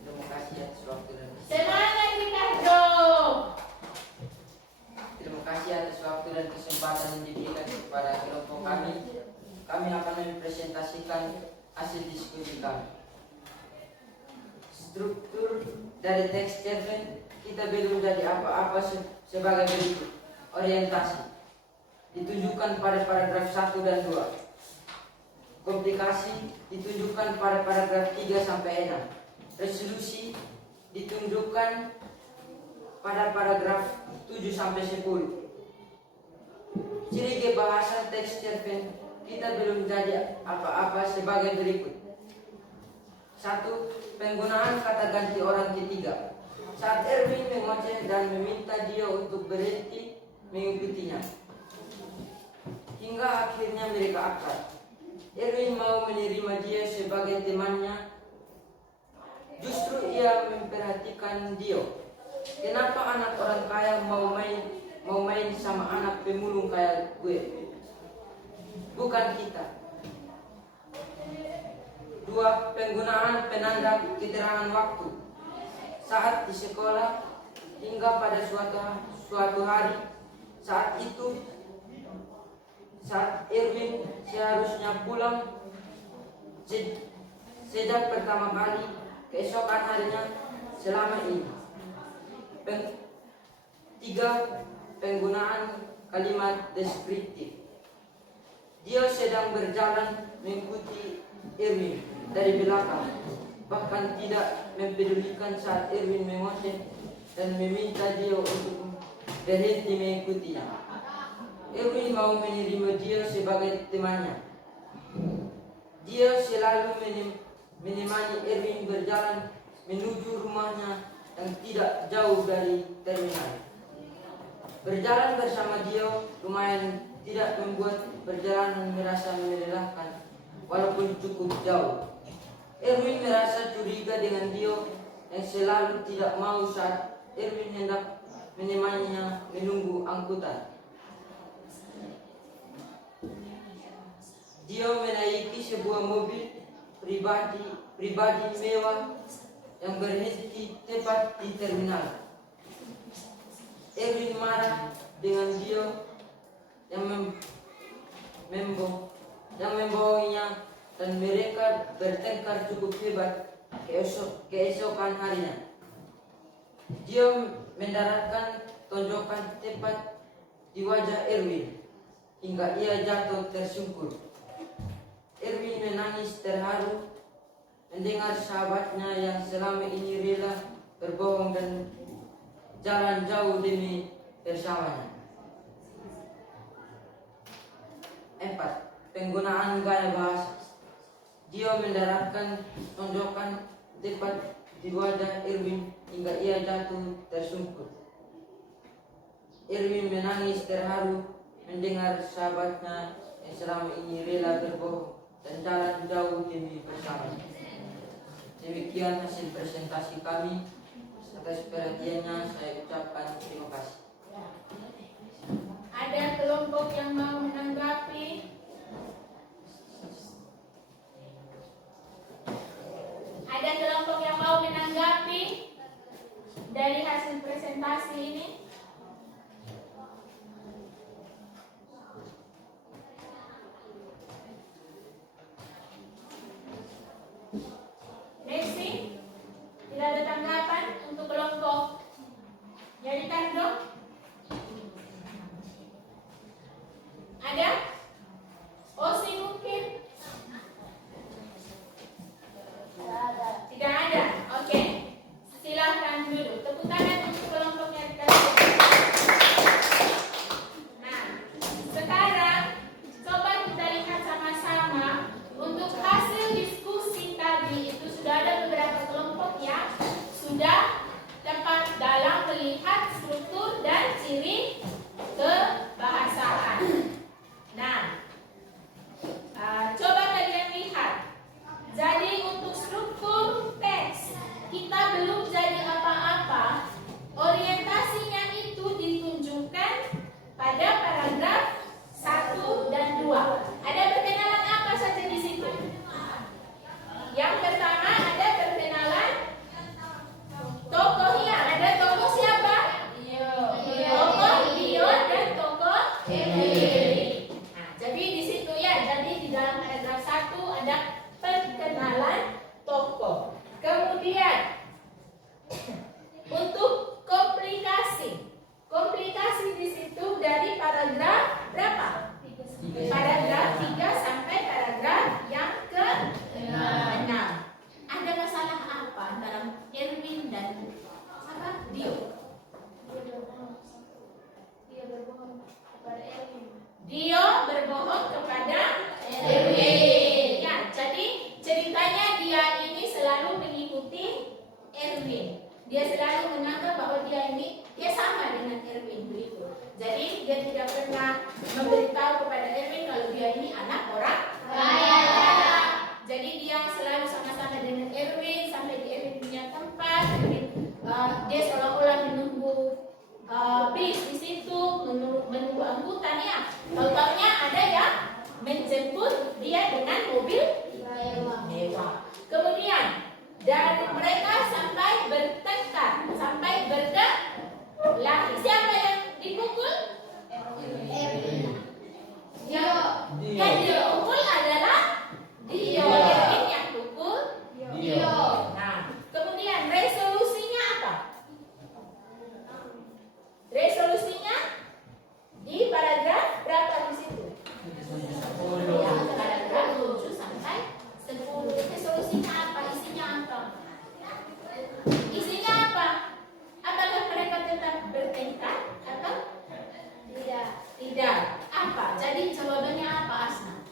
Terima kasih atas waktu dan Semangat Ricardo. terima kasih atas waktu dan kesempatan yang diberikan kepada kelompok kami. Kami akan mempresentasikan hasil diskusi kami. Struktur dari teks cerpen kita belum jadi apa-apa sebagai berikut. Orientasi ditunjukkan pada paragraf 1 dan 2. Komplikasi ditunjukkan pada paragraf 3 sampai 6. Resolusi ditunjukkan pada paragraf 7 sampai 10. Ciri bahasa teks cerpen kita belum jadi apa-apa sebagai berikut. 1. Penggunaan kata ganti orang ketiga. Saat Erwin mengoceh dan meminta dia untuk berhenti mengikutinya, hingga akhirnya mereka akrab. Erwin mau menerima dia sebagai temannya. Justru ia memperhatikan Dio. Kenapa anak orang kaya mau main sama anak pemulung kayak gue? Bukan kita. 2. Penggunaan penanda keterangan waktu. Saat di sekolah hingga pada suatu hari, saat Erwin seharusnya pulang sejak pertama kali keesokan harinya selama ini. 3. Penggunaan kalimat deskriptif. Dia sedang berjalan mengikuti Erwin dari belakang, bahkan tidak mempedulikan saat Erwin mengoceh dan meminta dia untuk berhenti mengikutinya. Erwin mau menerima dia sebagai temannya. Dia selalu menemani Erwin berjalan menuju rumahnya yang tidak jauh dari terminal. Berjalan bersama dia lumayan tidak membuat perjalanan merasa melelahkan, walaupun cukup jauh. Erwin merasa curiga dengan Dio yang selalu tidak mau saat Erwin hendak menemaninya menunggu angkutan. Dio menaiki sebuah mobil pribadi mewah yang berhenti tepat di terminal. Erwin marah dengan Dio yang membawahinya dan mereka bertengkar cukup hebat keesokan harinya. Dia mendaratkan tonjokan tepat di wajah Erwin hingga ia jatuh tersungkur. Erwin menangis terharu mendengar sahabatnya yang selama ini rela berbohong dan jalan jauh demi bersamanya. 4. Penggunaan gaya bahasa. Dia mendaratkan tonjokan tepat di wajah Erwin hingga ia jatuh tersungkur. Erwin menangis terharu mendengar sahabatnya yang selama ini rela berbohong dan jalan jauh demi bersamanya. Demikian hasil presentasi kami. Atas perhatiannya saya ucapkan terima kasih. Ada kelompok yang mau menanggapi? Ada kelompok yang mau menanggapi dari hasil presentasi ini? Messi? Tidak ada tanggapan untuk kelompok dari Tando? Ada? Osi mungkin? Tidak ada? Oke. Silakan dulu. Tepuk tangan untuk kelompoknya di Tando. Nah, sekarang coba kita lihat sama-sama untuk hasil diskusi tadi itu sudah ada beberapa kelompok yang sudah tepat dalam melihat struktur dan berbohong kepada Erwin. Ya, jadi ceritanya dia ini selalu mengikuti Erwin. Dia selalu menganggap bahwa dia sama dengan Erwin begitu. Jadi dia tidak pernah memberitahu kepada Erwin kalau dia ini anak orang kaya. Jadi dia selalu sama-sama dengan Erwin sampai di Erwin punya tempat. Dia seolah-olah menunggu bis di situ, menunggu angkutan ya. Tahu-taunya ada yang menjemput dia dengan mobil mewah. Kemudian dari mereka sampai bertengkar, sampai berkelahi. Siapa yang dipukul? Yang dipukul adalah Dio. Erwin yang pukul Dio. Nah, kemudian resolusinya apa? Resolusinya di paragraf berapa di situ? Ya, paragraf 7 sampai 10. Resolusinya apa? Isinya apa? Isinya apa? Apakah mereka tetap bertengkar atau tidak? Tidak. Apa? Jadi jawabannya apa, Asna?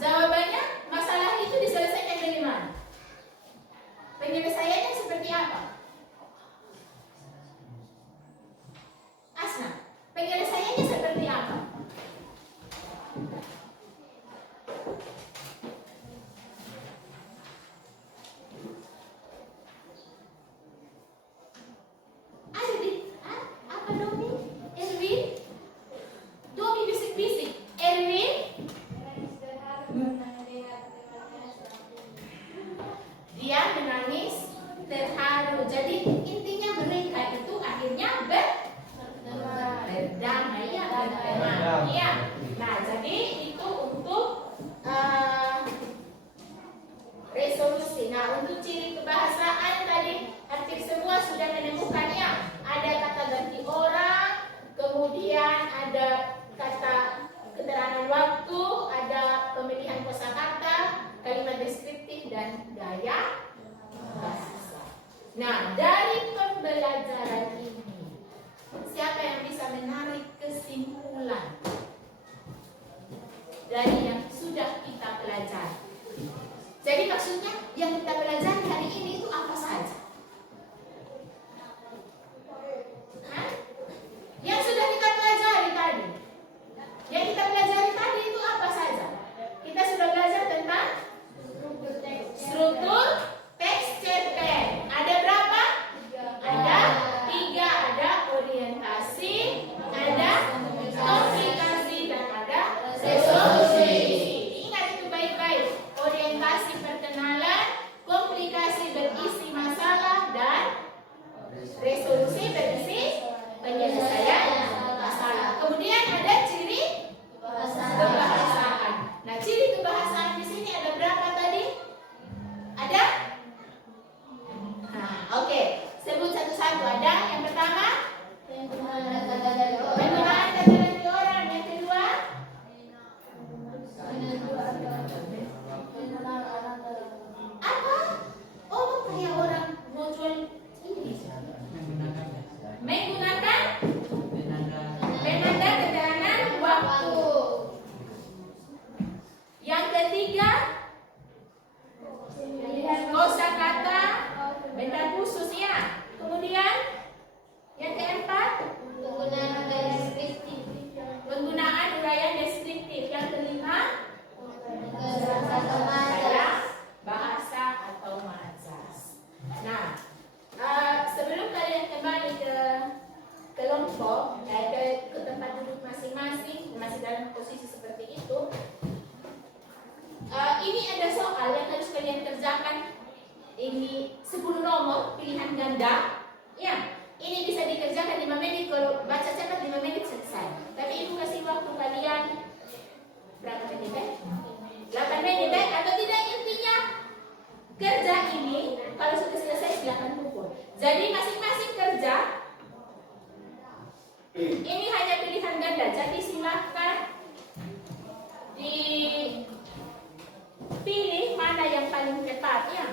Jawabannya, masalah itu diselesaikan dari mana? Penyelesaiannya seperti apa? Asna, penyelesaiannya seperti apa? Apa Domi? Erwin? Domi bisik-bisik. Erwin? Dia menangis terharu. Jadi intinya mereka itu akhirnya berdamai ya, berteman. Iya. Nah, jadi itu untuk resolusi. Nah, untuk ciri kebahasaan tadi hampir semua sudah menemukan ya. Ada kata ganti orang, kemudian ada kata keterangan waktu, ada pemilihan kosakata, kalimat deskriptif dan gaya bahasa. Nah, dari pembelajaran ini, siapa yang bisa menarik kesimpulan dari yang sudah kita pelajari? Jadi maksudnya yang kita pelajari hari ini itu apa saja? Yang sudah kita pelajari tadi. Yang kita pelajari tadi itu apa saja? Kita sudah belajar tentang struktur teks cerpen. Ada berapa? Ada 3. Ada orientasi, ada komplikasi, dan ada resolusi. Ingat itu baik-baik. Orientasi perkenalan, komplikasi berisi masalah, dan resolusi berisi penyelesaian masalah. Kemudian ada ciri kebahasaan. Nah, ciri kebahasaan di sini ada berapa tadi? Ada? Nah, oke. Sebut satu-satu. Ada yang pertama? Penggunaan kata ganti orang. Yang kedua? Apa? Oh, kayak orang mau jual ini. Menggunakan penanda keterangan waktu. Yang ketiga, kosakata benda khusus ya. Kemudian yang keempat, penggunaan uraian deskriptif. Yang kelima, gaya bahasa atau mazas. Nah, sebelum kalian kembali ke kelompok, ke tempat duduk masing-masing, masih dalam posisi seperti itu, ini ada soal yang harus kalian kerjakan. Ini 10 nomor pilihan ganda. Ya, ini bisa dikerjakan 5 menit. Kalau baca cepat 5 menit selesai. Tapi ibu kasih waktu kalian berapa menit? 8 menit atau tidak, intinya kerja ini kalau sudah selesai silakan pukul. Jadi masing-masing kerja ini hanya pilihan ganda. Jadi silakan dipilih mana yang paling tepat ya.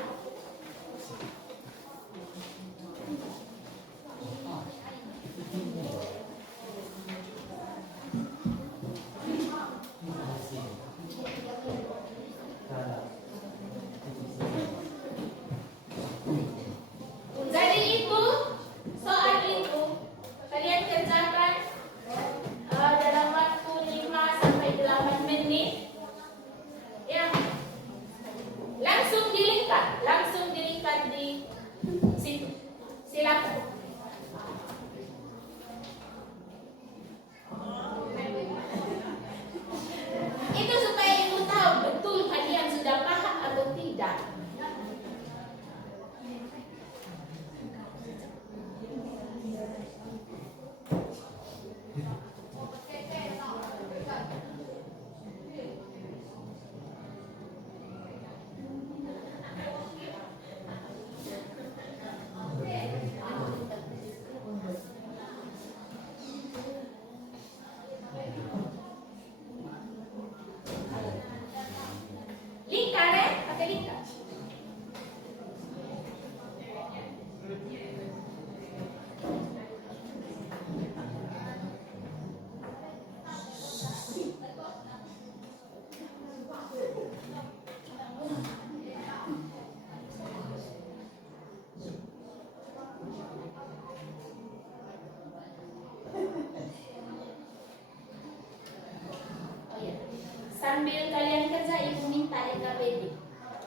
sambil kalian kerja ibu minta LKPD.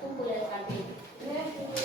Kumpul LKPD. LKPD.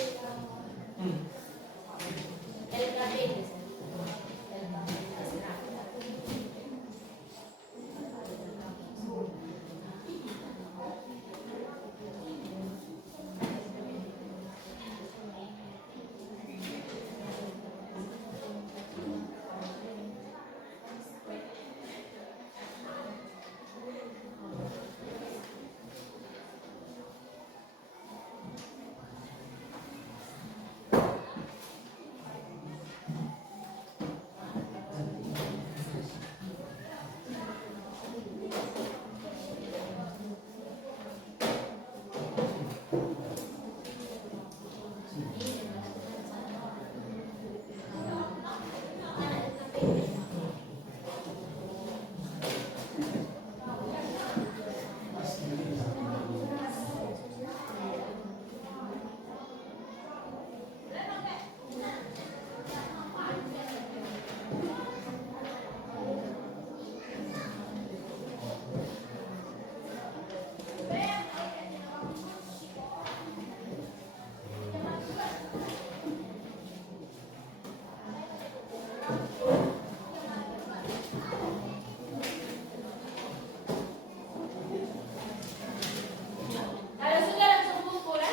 Kalau sudah langsung kumpul ya.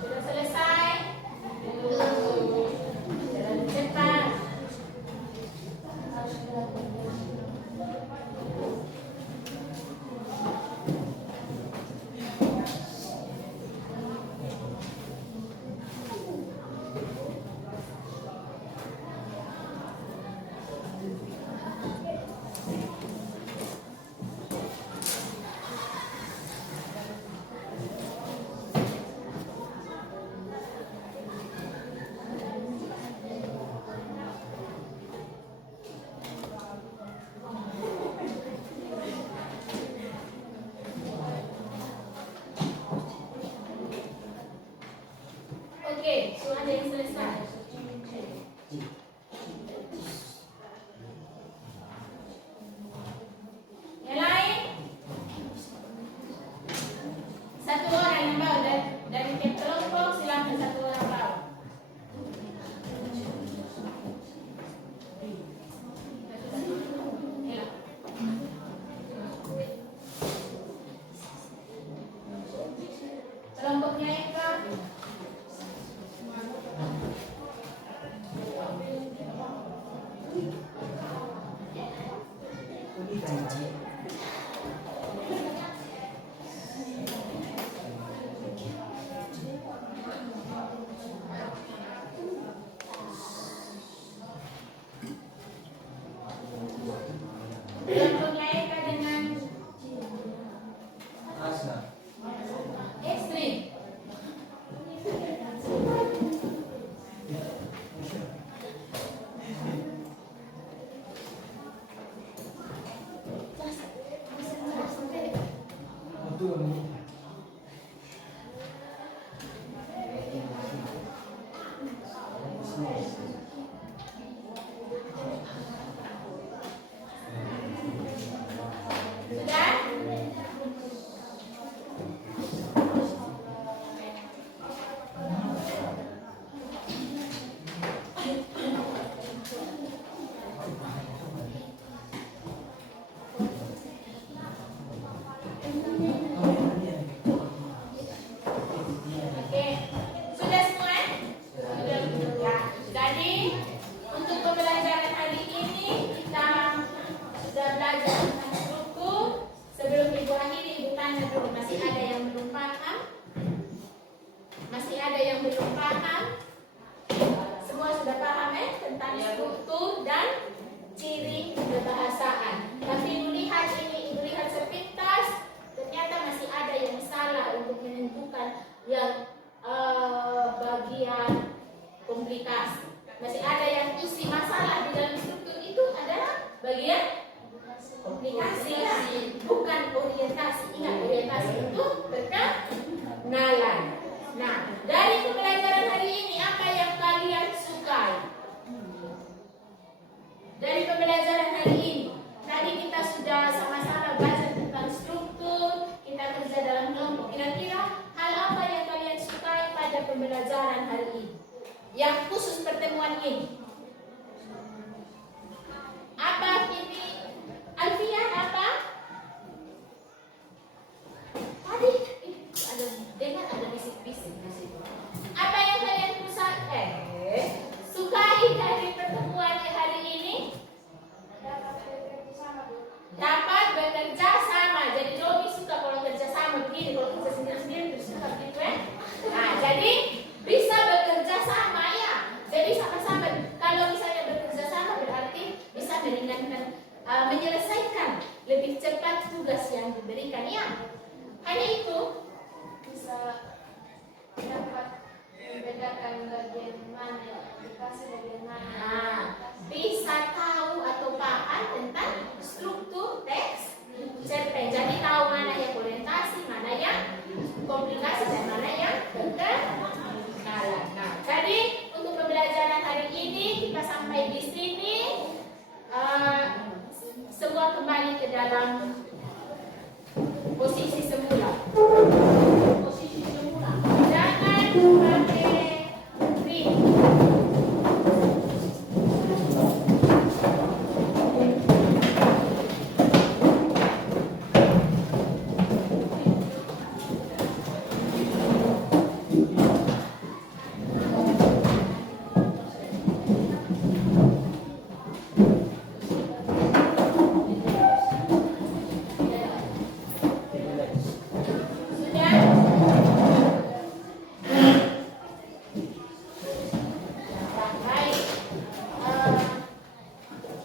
Sudah selesai? Jalan cepat. Oke, ada yang selesai. Yang lain? Satu orang yang bawa dari tiap kelompok silakan satu orang bawa. Ya. Kelompoknya Eka. Kelompoknya Eka dengan Asna. Estri. komunikasi. Masih ada yang isi masalah di dalam struktur itu adalah bagian komunikasi, bukan orientasi. Ingat, orientasi itu perkenalan. Nah, dari pembelajaran hari ini apa yang kalian sukai? Dari pembelajaran hari ini, tadi kita sudah sama-sama belajar tentang struktur, kita kerja dalam kelompok. Kira-kira hal apa yang kalian sukai pada pembelajaran hari ini? Yang khusus pertemuan ini. Apa ini? Alfian apa? Tadi ada dengar ada bisik-bisik di situ. Apa yang kalian sukai dari pertemuan hari ini? Dapat bekerja sama. Jadi Robi suka kalau kerja sama begini, kalau kerja sendiri-sendiri terus suka gitu ya. Nah, jadi bisa bekerja sama ya. Jadi sama-sama. Kalau misalnya bekerja sama berarti bisa meringankan, menyelesaikan lebih cepat tugas yang diberikan ya. Hanya itu Bisa dapat membedakan bagian mana yang aplikasi, bagian mana yang Nah, bisa tahu atau paham tentang struktur teks cerpen. Jadi tahu mana yang orientasi, mana yang komplikasi, dan mana yang perkenalan. Nah, jadi untuk pembelajaran hari ini kita sampai di sini. Semua kembali ke dalam posisi semula. Posisi semula. Jangan pakai ring.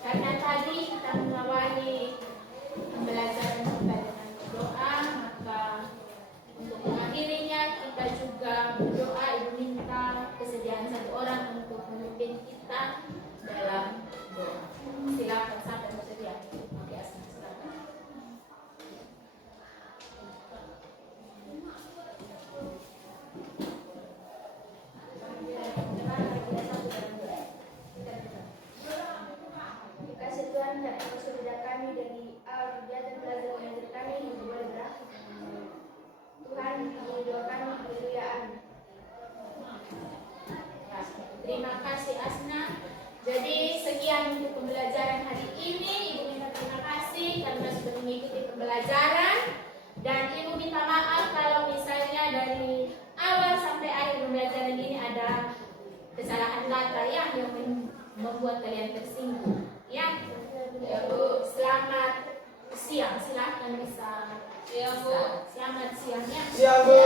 Karena tadi kita mengawali pembelajaran kita dengan berdoa, maka untuk mengakhirinya kita juga berdoa, ibu minta kesediaan satu orang untuk memimpin kita dalam doa. Silakan sampai bersedia. Oke, silakan. Kasih Tuhan dan sudah kami dari awal kegiatan belajar mengajar kami yang boleh berakhir. Tuhan doa kami, haleluya, amin. Terima kasih Asna. Jadi sekian untuk pembelajaran hari ini. Ibu minta terima kasih karena sudah mengikuti pembelajaran, dan ibu minta maaf kalau misalnya dari awal sampai akhir pembelajaran ini ada kesalahan kata yang membuat kalian tersinggung. Ya, Bu, selamat siang. Silakan bisa. Ya, Bu. Selamat siang ya. Siang, Bu.